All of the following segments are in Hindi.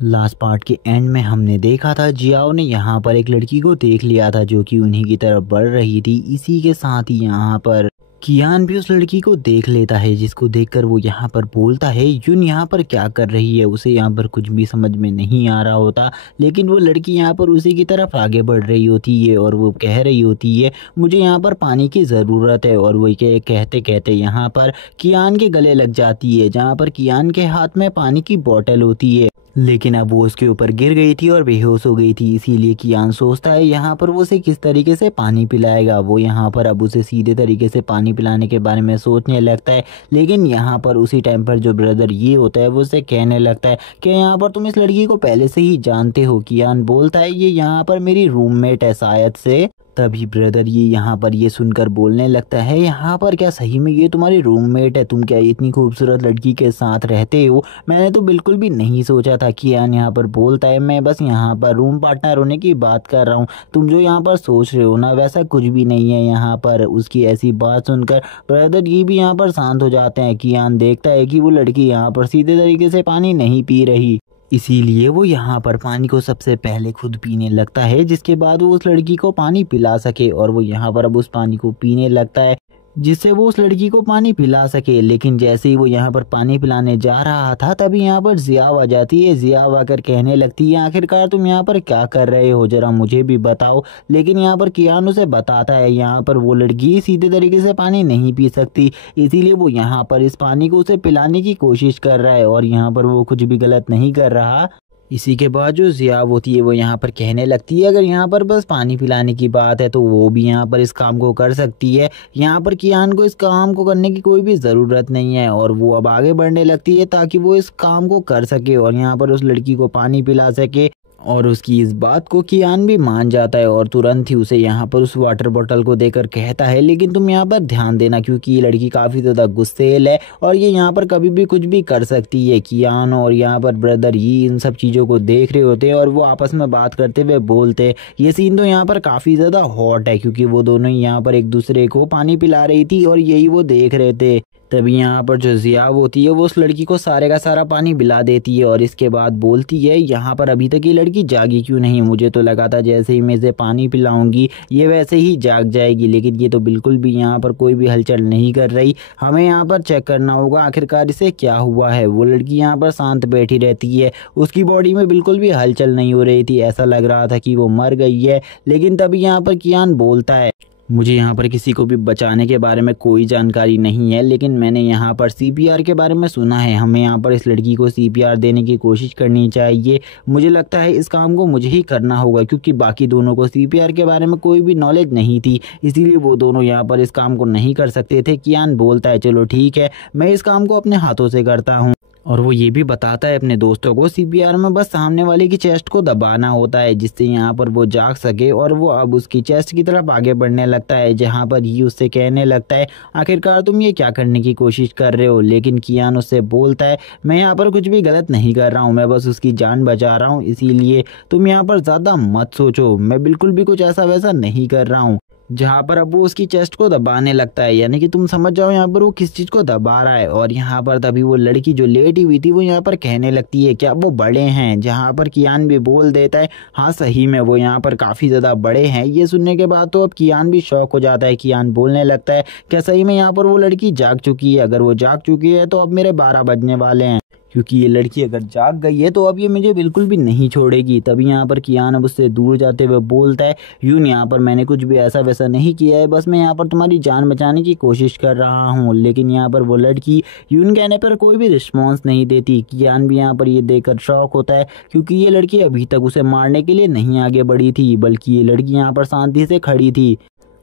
लास्ट पार्ट के एंड में हमने देखा था जियाओ ने यहाँ पर एक लड़की को देख लिया था जो कि उन्हीं की तरफ बढ़ रही थी। इसी के साथ ही यहाँ पर कियान भी उस लड़की को देख लेता है, जिसको देखकर वो यहाँ पर बोलता है यून यहाँ पर क्या कर रही है। उसे यहाँ पर कुछ भी समझ में नहीं आ रहा होता, लेकिन वो लड़की यहाँ पर उसी की तरफ आगे बढ़ रही होती है और वो कह रही होती है मुझे यहाँ पर पानी की ज़रूरत है। और वो कहते कहते यहाँ पर कियान के गले लग जाती है, जहाँ पर कियान के हाथ में पानी की बोतल होती है। लेकिन अब वो उसके ऊपर गिर गई थी और बेहोश हो गई थी, इसीलिए कियान सोचता है यहाँ पर वो उसे किस तरीके से पानी पिलाएगा। वो यहाँ पर अब उसे सीधे तरीके से पानी पिलाने के बारे में सोचने लगता है। लेकिन यहाँ पर उसी टाइम पर जो ब्रदर ये होता है वो उसे कहने लगता है कि यहाँ पर तुम इस लड़की को पहले से ही जानते हो। कियान बोलता है ये यहाँ पर मेरी रूममेट है शायद से। तभी ब्रदर ये यहाँ पर ये सुनकर बोलने लगता है यहाँ पर क्या सही में ये तुम्हारी रूममेट है? तुम क्या इतनी खूबसूरत लड़की के साथ रहते हो? मैंने तो बिल्कुल भी नहीं सोचा था। कियान यहाँ पर बोलता है मैं बस यहाँ पर रूम पार्टनर होने की बात कर रहा हूँ, तुम जो यहाँ पर सोच रहे हो ना वैसा कुछ भी नहीं है। यहाँ पर उसकी ऐसी बात सुनकर ब्रदर ये भी यहाँ पर शांत हो जाते हैं। कियान देखता है कि वो लड़की यहाँ पर सीधे तरीके से पानी नहीं पी रही, इसीलिए वो यहाँ पर पानी को सबसे पहले खुद पीने लगता है, जिसके बाद वो उस लड़की को पानी पिला सके। और वो यहाँ पर अब उस पानी को पीने लगता है जिससे वो उस लड़की को पानी पिला सके। लेकिन जैसे ही वो यहाँ पर पानी पिलाने जा रहा था तभी यहाँ पर जियाव आ जाती है। जियाव आकर कहने लगती है आखिरकार तुम यहाँ पर क्या कर रहे हो, जरा मुझे भी बताओ। लेकिन यहाँ पर कियान उसे बताता है यहाँ पर वो लड़की सीधे तरीके से पानी नहीं पी सकती, इसीलिए वो यहाँ पर इस पानी को उसे पिलाने की कोशिश कर रहा है और यहाँ पर वो कुछ भी गलत नहीं कर रहा। इसी के बाद जो जियाव होती है वो यहाँ पर कहने लगती है अगर यहाँ पर बस पानी पिलाने की बात है तो वो भी यहाँ पर इस काम को कर सकती है। यहाँ पर कियान को इस काम को करने की कोई भी ज़रूरत नहीं है और वो अब आगे बढ़ने लगती है ताकि वो इस काम को कर सके और यहाँ पर उस लड़की को पानी पिला सके। और उसकी इस बात को कियान भी मान जाता है और तुरंत ही उसे यहाँ पर उस वाटर बॉटल को देकर कहता है लेकिन तुम यहाँ पर ध्यान देना क्योंकि ये लड़की काफ़ी ज़्यादा गुस्सेल है और ये यहाँ पर कभी भी कुछ भी कर सकती है। कियान और यहाँ पर ब्रदर ये इन सब चीज़ों को देख रहे होते हैं और वो आपस में बात करते हुए बोलते हैं। ये सीन तो यहाँ पर काफ़ी ज़्यादा हॉट है क्योंकि वो दोनों ही यहाँ पर एक दूसरे को पानी पिला रही थी और यही वो देख रहे थे। तभी यहाँ पर जो जियाव होती है वो उस लड़की को सारे का सारा पानी पिला देती है और इसके बाद बोलती है यहाँ पर अभी तक ये लड़की जागी क्यों नहीं? मुझे तो लगा था जैसे ही मैं इसे पानी पिलाऊंगी ये वैसे ही जाग जाएगी, लेकिन ये तो बिल्कुल भी यहाँ पर कोई भी हलचल नहीं कर रही। हमें यहाँ पर चेक करना होगा आखिरकार इसे क्या हुआ है। वो लड़की यहाँ पर शांत बैठी रहती है, उसकी बॉडी में बिल्कुल भी हलचल नहीं हो रही थी, ऐसा लग रहा था कि वो मर गई है। लेकिन तभी यहाँ पर कियान बोलता है मुझे यहाँ पर किसी को भी बचाने के बारे में कोई जानकारी नहीं है, लेकिन मैंने यहाँ पर सीपीआर के बारे में सुना है। हमें यहाँ पर इस लड़की को सीपीआर देने की कोशिश करनी चाहिए। मुझे लगता है इस काम को मुझे ही करना होगा क्योंकि बाकी दोनों को सीपीआर के बारे में कोई भी नॉलेज नहीं थी, इसीलिए वो दोनों यहाँ पर इस काम को नहीं कर सकते थे। कियान बोलता है चलो ठीक है मैं इस काम को अपने हाथों से करता हूँ। और वो ये भी बताता है अपने दोस्तों को सीपीआर में बस सामने वाले की चेस्ट को दबाना होता है जिससे यहाँ पर वो जाग सके। और वो अब उसकी चेस्ट की तरफ आगे बढ़ने लगता है जहाँ पर ये उससे कहने लगता है आखिरकार तुम ये क्या करने की कोशिश कर रहे हो? लेकिन कियान उससे बोलता है मैं यहाँ पर कुछ भी गलत नहीं कर रहा हूँ, मैं बस उसकी जान बचा रहा हूँ, इसीलिए तुम यहाँ पर ज़्यादा मत सोचो, मैं बिल्कुल भी कुछ ऐसा वैसा नहीं कर रहा हूँ। जहाँ पर अब वो उसकी चेस्ट को दबाने लगता है, यानी कि तुम समझ जाओ यहाँ पर वो किस चीज़ को दबा रहा है। और यहाँ पर तभी वो लड़की जो लेटी हुई थी वो यहाँ पर कहने लगती है क्या वो बड़े हैं? जहाँ पर कियान भी बोल देता है हाँ सही में वो यहाँ पर काफ़ी ज़्यादा बड़े हैं। ये सुनने के बाद तो अब कियान भी शौक हो जाता है। कियान बोलने लगता है क्या सही में यहाँ पर वो लड़की जाग चुकी है? अगर वो जाग चुकी है तो अब मेरे 12 बजने वाले हैं क्योंकि ये लड़की अगर जाग गई है तो अब ये मुझे बिल्कुल भी नहीं छोड़ेगी। तभी यहाँ पर कियान अब उससे दूर जाते हुए बोलता है यून यहाँ पर मैंने कुछ भी ऐसा वैसा नहीं किया है, बस मैं यहाँ पर तुम्हारी जान बचाने की कोशिश कर रहा हूँ। लेकिन यहाँ पर वो लड़की यून कहने पर कोई भी रिस्पॉन्स नहीं देती। कियान भी यहाँ पर ये देखकर शॉक होता है क्योंकि ये लड़की अभी तक उसे मारने के लिए नहीं आगे बढ़ी थी, बल्कि ये लड़की यहाँ पर शांति से खड़ी थी।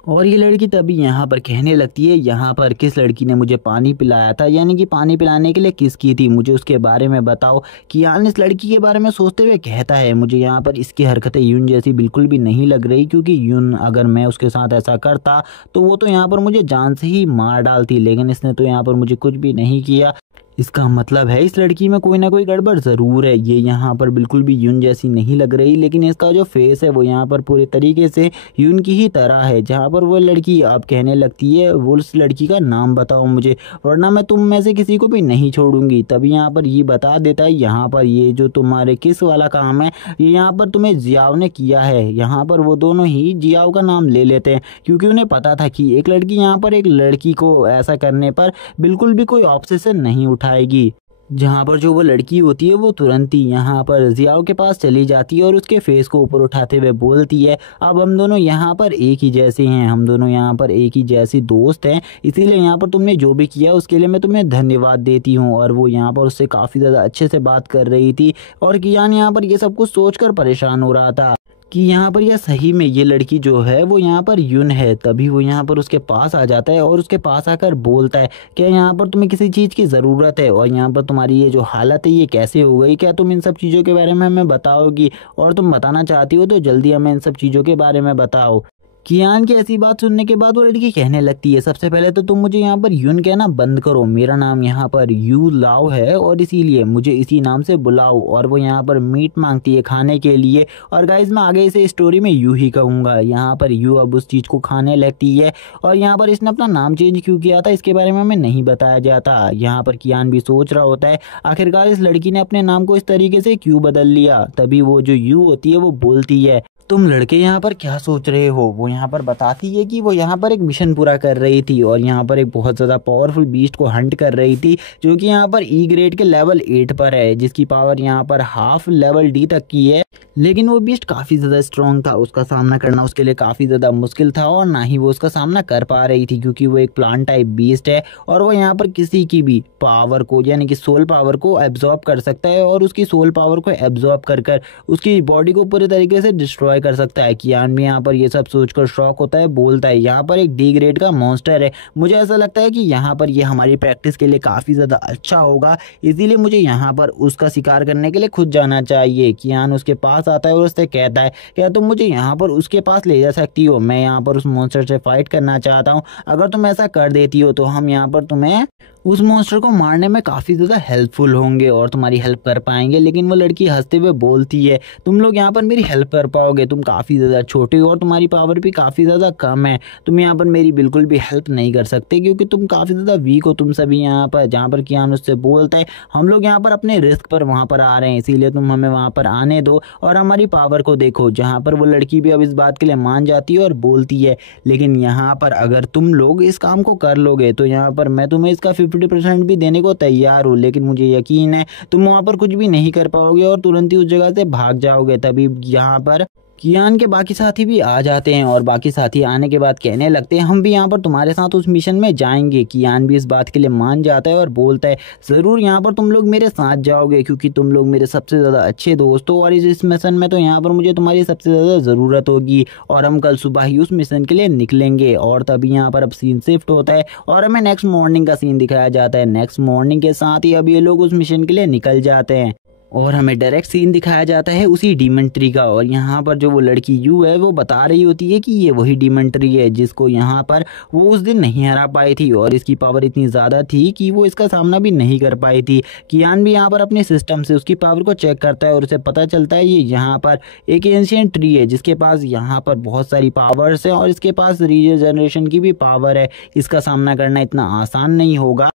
और ये लड़की तभी यहाँ पर कहने लगती है यहाँ पर किस लड़की ने मुझे पानी पिलाया था, यानी कि पानी पिलाने के लिए किसकी थी, मुझे उसके बारे में बताओ। कियान इस लड़की के बारे में सोचते हुए कहता है मुझे यहाँ पर इसकी हरकतें यून जैसी बिल्कुल भी नहीं लग रही क्योंकि यून अगर मैं उसके साथ ऐसा करता तो वो तो यहाँ पर मुझे जान से ही मार डालती, लेकिन इसने तो यहाँ पर मुझे कुछ भी नहीं किया। इसका मतलब है इस लड़की में कोई ना कोई गड़बड़ ज़रूर है। ये यहाँ पर बिल्कुल भी यून जैसी नहीं लग रही, लेकिन इसका जो फेस है वो यहाँ पर पूरे तरीके से यून की ही तरह है। जहाँ पर वो लड़की अब कहने लगती है वो उस लड़की का नाम बताओ मुझे, वरना मैं तुम में से किसी को भी नहीं छोड़ूंगी। तभी यहाँ पर ये बता देता है यहाँ पर ये जो तुम्हारे किस वाला काम है ये यहाँ पर तुम्हें जियाओ ने किया है। यहाँ पर वो दोनों ही जियाओ का नाम ले लेते हैं, क्योंकि उन्हें पता था कि एक लड़की यहाँ पर एक लड़की को ऐसा करने पर बिल्कुल भी कोई ऑब्सेशन नहीं उठाएगी। जहाँ पर जो वो लड़की होती है वो तुरंत ही यहाँ पर जियाओ के पास चली जाती है और उसके फेस को ऊपर उठाते हुए बोलती है अब हम दोनों यहाँ पर एक ही जैसे हैं, हम दोनों यहाँ पर एक ही जैसी दोस्त हैं, इसीलिए यहाँ पर तुमने जो भी किया उसके लिए मैं तुम्हें धन्यवाद देती हूँ। और वो यहाँ पर उससे काफ़ी ज़्यादा अच्छे से बात कर रही थी और कियान यहाँ पर ये सब कुछ सोचकर परेशान हो रहा था कि यहाँ पर यह सही में ये लड़की जो है वो यहाँ पर यून है। तभी वो यहाँ पर उसके पास आ जाता है और उसके पास आकर बोलता है क्या यहाँ पर तुम्हें किसी चीज़ की ज़रूरत है, और यहाँ पर तुम्हारी ये जो हालत है ये कैसे हो गई, क्या तुम इन सब चीज़ों के बारे में हमें बताओगी, और तुम बताना चाहती हो तो जल्दी हमें इन सब चीज़ों के बारे में बताओ। कियान की ऐसी बात सुनने के बाद वो लड़की कहने लगती है सबसे पहले तो तुम मुझे यहाँ पर यून कहना बंद करो, मेरा नाम यहाँ पर यू लाओ है और इसीलिए मुझे इसी नाम से बुलाओ। और वो यहाँ पर मीट मांगती है खाने के लिए, और गाइज मैं आगे इसे स्टोरी में यू ही कहूँगा। यहाँ पर यू अब उस चीज़ को खाने लगती है और यहाँ पर इसने अपना नाम चेंज क्यों किया था इसके बारे में हमें नहीं बताया जाता। यहाँ पर कियान भी सोच रहा होता है आखिरकार इस लड़की ने अपने नाम को इस तरीके से क्यों बदल लिया। तभी वो जो यू होती है वो बोलती है तुम लड़के यहाँ पर क्या सोच रहे हो। वो यहाँ पर बताती है कि वो यहाँ पर एक मिशन पूरा कर रही थी और यहाँ पर एक बहुत ज़्यादा पावरफुल बीस्ट को हंट कर रही थी जो कि यहाँ पर ई ग्रेड के लेवल 8 पर है, जिसकी पावर यहाँ पर हाफ लेवल डी तक की है। लेकिन वो बीस्ट काफ़ी ज़्यादा स्ट्रॉन्ग था, उसका सामना करना उसके लिए काफ़ी ज़्यादा मुश्किल था और ना ही वो उसका सामना कर पा रही थी, क्योंकि वो एक प्लांट टाइप बीस्ट है और वो यहाँ पर किसी की भी पावर को यानी कि सोल पावर को एब्जॉर्ब कर सकता है और उसकी सोल पावर को एब्जॉर्ब कर कर उसकी बॉडी को पूरे तरीके से डिस्ट्रॉय कर सकता है। कियान भी यहाँ पर ये सब सोचकर शॉक होता है, बोलता है यहाँ पर एक डी ग्रेड का मॉन्स्टर है, मुझे ऐसा लगता है कि यहाँ पर ये हमारी प्रैक्टिस के लिए काफ़ी ज़्यादा अच्छा होगा, इसीलिए मुझे यहाँ पर उसका शिकार करने के लिए खुद जाना चाहिए। कियान उसके पास आता है और उससे कहता है क्या तुम मुझे यहाँ पर उसके पास ले जा सकती हो, मैं यहाँ पर उस मॉन्स्टर से फाइट करना चाहता हूँ, अगर तुम ऐसा कर देती हो तो हम यहाँ पर तुम्हें उस मॉन्स्टर को मारने में काफ़ी ज़्यादा हेल्पफुल होंगे और तुम्हारी हेल्प कर पाएंगे। लेकिन वो लड़की हंसते हुए बोलती है तुम लोग यहाँ पर मेरी हेल्प कर पाओगे, तुम काफ़ी ज़्यादा छोटे हो और तुम्हारी पावर भी काफ़ी ज़्यादा कम है, तुम यहाँ पर मेरी बिल्कुल भी हेल्प नहीं कर सकते क्योंकि तुम काफ़ी ज़्यादा वीक हो तुम सभी यहाँ पर। जहाँ पर कियान उससे बोलता है हम लोग यहाँ पर अपने रिस्क पर वहाँ पर आ रहे हैं, इसीलिए तुम हमें वहाँ पर आने दो और हमारी पावर को देखो। जहाँ पर वो लड़की भी अब इस बात के लिए मान जाती है और बोलती है लेकिन यहाँ पर अगर तुम लोग इस काम को कर लोगे तो यहाँ पर मैं तुम्हें इसका 50% भी देने को तैयार हूँ, लेकिन मुझे यकीन है तुम वहाँ पर कुछ भी नहीं कर पाओगे और तुरंत ही उस जगह से भाग जाओगे। तभी यहाँ पर कियान के बाकी साथी भी आ जाते हैं और बाकी साथी आने के बाद कहने लगते हैं हम भी यहाँ पर तुम्हारे साथ उस मिशन में जाएंगे। कियान भी इस बात के लिए मान जाता है और बोलता है ज़रूर यहाँ पर तुम लोग मेरे साथ जाओगे क्योंकि तुम लोग मेरे सबसे ज़्यादा अच्छे दोस्त हो और इस मिशन में तो यहाँ पर मुझे तुम्हारी सबसे ज़्यादा ज़रूरत होगी और हम कल सुबह ही उस मिशन के लिए निकलेंगे। और तभी यहाँ पर अब सीन शिफ्ट होता है और हमें नेक्स्ट मॉर्निंग का सीन दिखाया जाता है। नेक्स्ट मॉर्निंग के साथ ही अब ये लोग उस मिशन के लिए निकल जाते हैं और हमें डायरेक्ट सीन दिखाया जाता है उसी डीमन ट्री का। और यहाँ पर जो वो लड़की यू है वो बता रही होती है कि ये वही डीमन ट्री है जिसको यहाँ पर वो उस दिन नहीं हरा पाई थी और इसकी पावर इतनी ज़्यादा थी कि वो इसका सामना भी नहीं कर पाई थी। कियान भी यहाँ पर अपने सिस्टम से उसकी पावर को चेक करता है और उसे पता चलता है ये यहाँ पर एक एंशिएंट ट्री है जिसके पास यहाँ पर बहुत सारी पावर्स है और इसके पास रीजनरेशन की भी पावर है, इसका सामना करना इतना आसान नहीं होगा।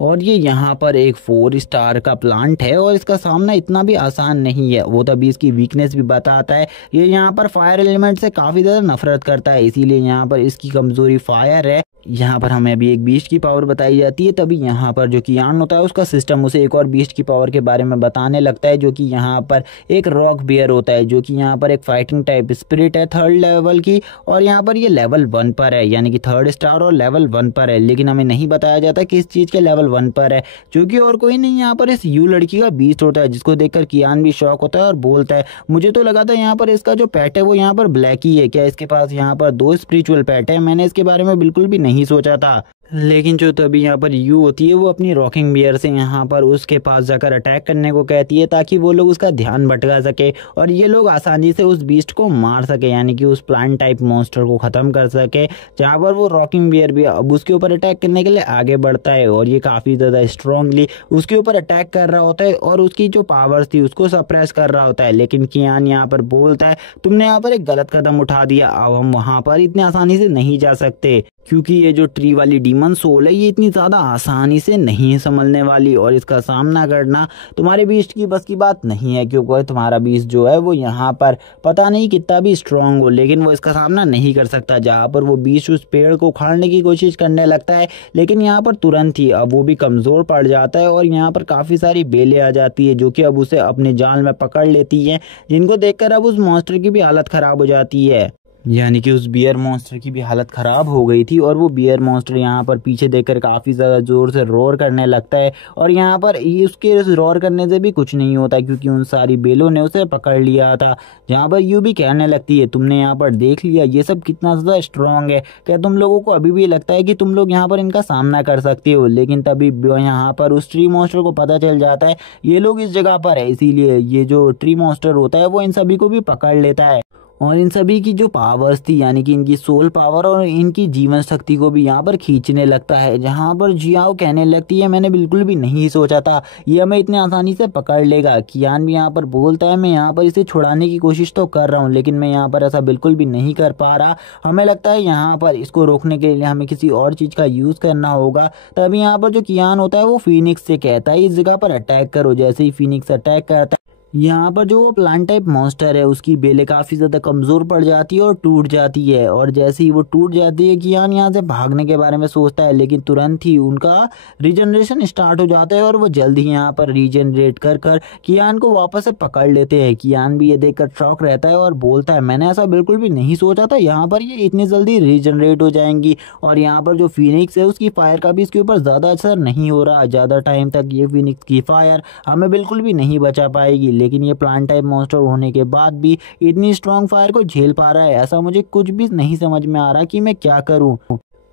और ये यहाँ पर एक 4 स्टार का प्लांट है और इसका सामना इतना भी आसान नहीं है। वो तभी इसकी वीकनेस भी बताता है, ये यहाँ पर फायर एलिमेंट से काफ़ी ज़्यादा नफरत करता है, इसीलिए यहाँ पर इसकी कमज़ोरी फायर है। यहाँ पर हमें अभी एक बीस्ट की पावर बताई जाती है। तभी यहाँ पर जो कियान होता है उसका सिस्टम उसे एक और बीस्ट की पावर के बारे में बताने लगता है जो कि यहाँ पर एक रॉक बियर होता है जो कि यहाँ पर एक फाइटिंग टाइप स्पिरिट है 3rd लेवल की और यहाँ पर ये लेवल 1 पर है यानी कि 3rd स्टार और लेवल 1 पर है। लेकिन हमें नहीं बताया जाता किस चीज़ के लेवल 1 पर है, जो कि और कोई नहीं यहाँ पर इस यू लड़की का बीस्ट होता है, जिसको देखकर कियान भी शॉक होता है और बोलता है मुझे तो लगा था यहाँ पर इसका जो पेट है वो यहाँ पर ब्लैक ही है, क्या इसके पास यहाँ पर 2 स्पिरिचुअल पेट है, मैंने इसके बारे में बिल्कुल भी नहीं सोचा था। लेकिन जो तभी यहाँ पर यू होती है वो अपनी रॉकिंग बियर से यहाँ पर उसके पास जाकर अटैक करने को कहती है ताकि वो लोग उसका ध्यान भटका सके और ये लोग आसानी से उस बीस्ट को मार सके, यानी कि उस प्लांट टाइप मॉन्स्टर को ख़त्म कर सके। जहाँ पर वो रॉकिंग बियर भी अब उसके ऊपर अटैक करने के लिए आगे बढ़ता है और ये काफ़ी ज़्यादा स्ट्रांगली उसके ऊपर अटैक कर रहा होता है और उसकी जो पावर्स थी उसको सप्रेस कर रहा होता है। लेकिन कियान यहाँ पर बोलता है तुमने यहाँ पर एक गलत कदम उठा दिया, अब हम वहाँ पर इतने आसानी से नहीं जा सकते क्योंकि ये जो ट्री वाली डीमन सोल है ये इतनी ज़्यादा आसानी से नहीं है संभलने वाली और इसका सामना करना तुम्हारे बीस्ट की बस की बात नहीं है, क्योंकि तुम्हारा बीस्ट जो है वो यहाँ पर पता नहीं कितना भी स्ट्रांग हो लेकिन वो इसका सामना नहीं कर सकता। जहाँ पर वो बीस्ट उस पेड़ को उखाड़ने की कोशिश करने लगता है लेकिन यहाँ पर तुरंत ही अब वो भी कमज़ोर पड़ जाता है और यहाँ पर काफ़ी सारी बेलें आ जाती है जो कि अब उसे अपने जाल में पकड़ लेती हैं, जिनको देखकर अब उस मॉन्स्टर की भी हालत ख़राब हो जाती है। यानी कि उस बियर मॉन्स्टर की भी हालत ख़राब हो गई थी और वो बियर मॉन्स्टर यहाँ पर पीछे देखकर काफ़ी ज़्यादा ज़ोर से रोर करने लगता है और यहाँ पर उसके रोर करने से भी कुछ नहीं होता क्योंकि उन सारी बेलों ने उसे पकड़ लिया था। जहाँ पर यू भी कहने लगती है तुमने यहाँ पर देख लिया ये सब कितना ज़्यादा स्ट्रॉन्ग है, क्या तुम लोगों को अभी भी लगता है कि तुम लोग यहाँ पर इनका सामना कर सकते हो? लेकिन तभी यहाँ पर उस ट्री मॉन्स्टर को पता चल जाता है ये लोग इस जगह पर है, इसीलिए ये जो ट्री मॉन्स्टर होता है वो इन सभी को भी पकड़ लेता है और इन सभी की जो पावर्स थी यानी कि इनकी सोल पावर और इनकी जीवन शक्ति को भी यहाँ पर खींचने लगता है। जहाँ पर जियाओ कहने लगती है मैंने बिल्कुल भी नहीं सोचा था ये हमें इतने आसानी से पकड़ लेगा। कियान भी यहाँ पर बोलता है मैं यहाँ पर इसे छुड़ाने की कोशिश तो कर रहा हूँ लेकिन मैं यहाँ पर ऐसा बिल्कुल भी नहीं कर पा रहा, हमें लगता है यहाँ पर इसको रोकने के लिए हमें किसी और चीज़ का यूज़ करना होगा। तभी यहाँ पर जो कियान होता है वो फीनिक्स से कहता है इस जगह पर अटैक करो। जैसे ही फीनिक्स अटैक करता है यहाँ पर जो प्लांट टाइप मॉन्स्टर है उसकी बेलें काफ़ी ज़्यादा कमज़ोर पड़ जाती है और टूट जाती है और जैसे ही वो टूट जाती है कियान यहाँ से भागने के बारे में सोचता है लेकिन तुरंत ही उनका रीजनरेशन स्टार्ट हो जाता है और वो जल्द ही यहाँ पर रीजनरेट कर कर कियान को वापस से पकड़ लेते हैं। कियान भी ये देखकर शॉक रहता है और बोलता है मैंने ऐसा बिल्कुल भी नहीं सोचा था यहाँ पर ये इतनी जल्दी रीजनरेट हो जाएंगी और यहाँ पर जो फीनिक्स है उसकी फायर का भी इसके ऊपर ज़्यादा असर नहीं हो रहा, ज़्यादा टाइम तक ये फीनिक्स की फायर हमें बिल्कुल भी नहीं बचा पाएगी। लेकिन ये प्लांट टाइप मॉन्स्टर होने के बाद भी इतनी स्ट्रॉन्ग फायर को झेल पा रहा है, ऐसा मुझे कुछ भी नहीं समझ में आ रहा कि मैं क्या करूं।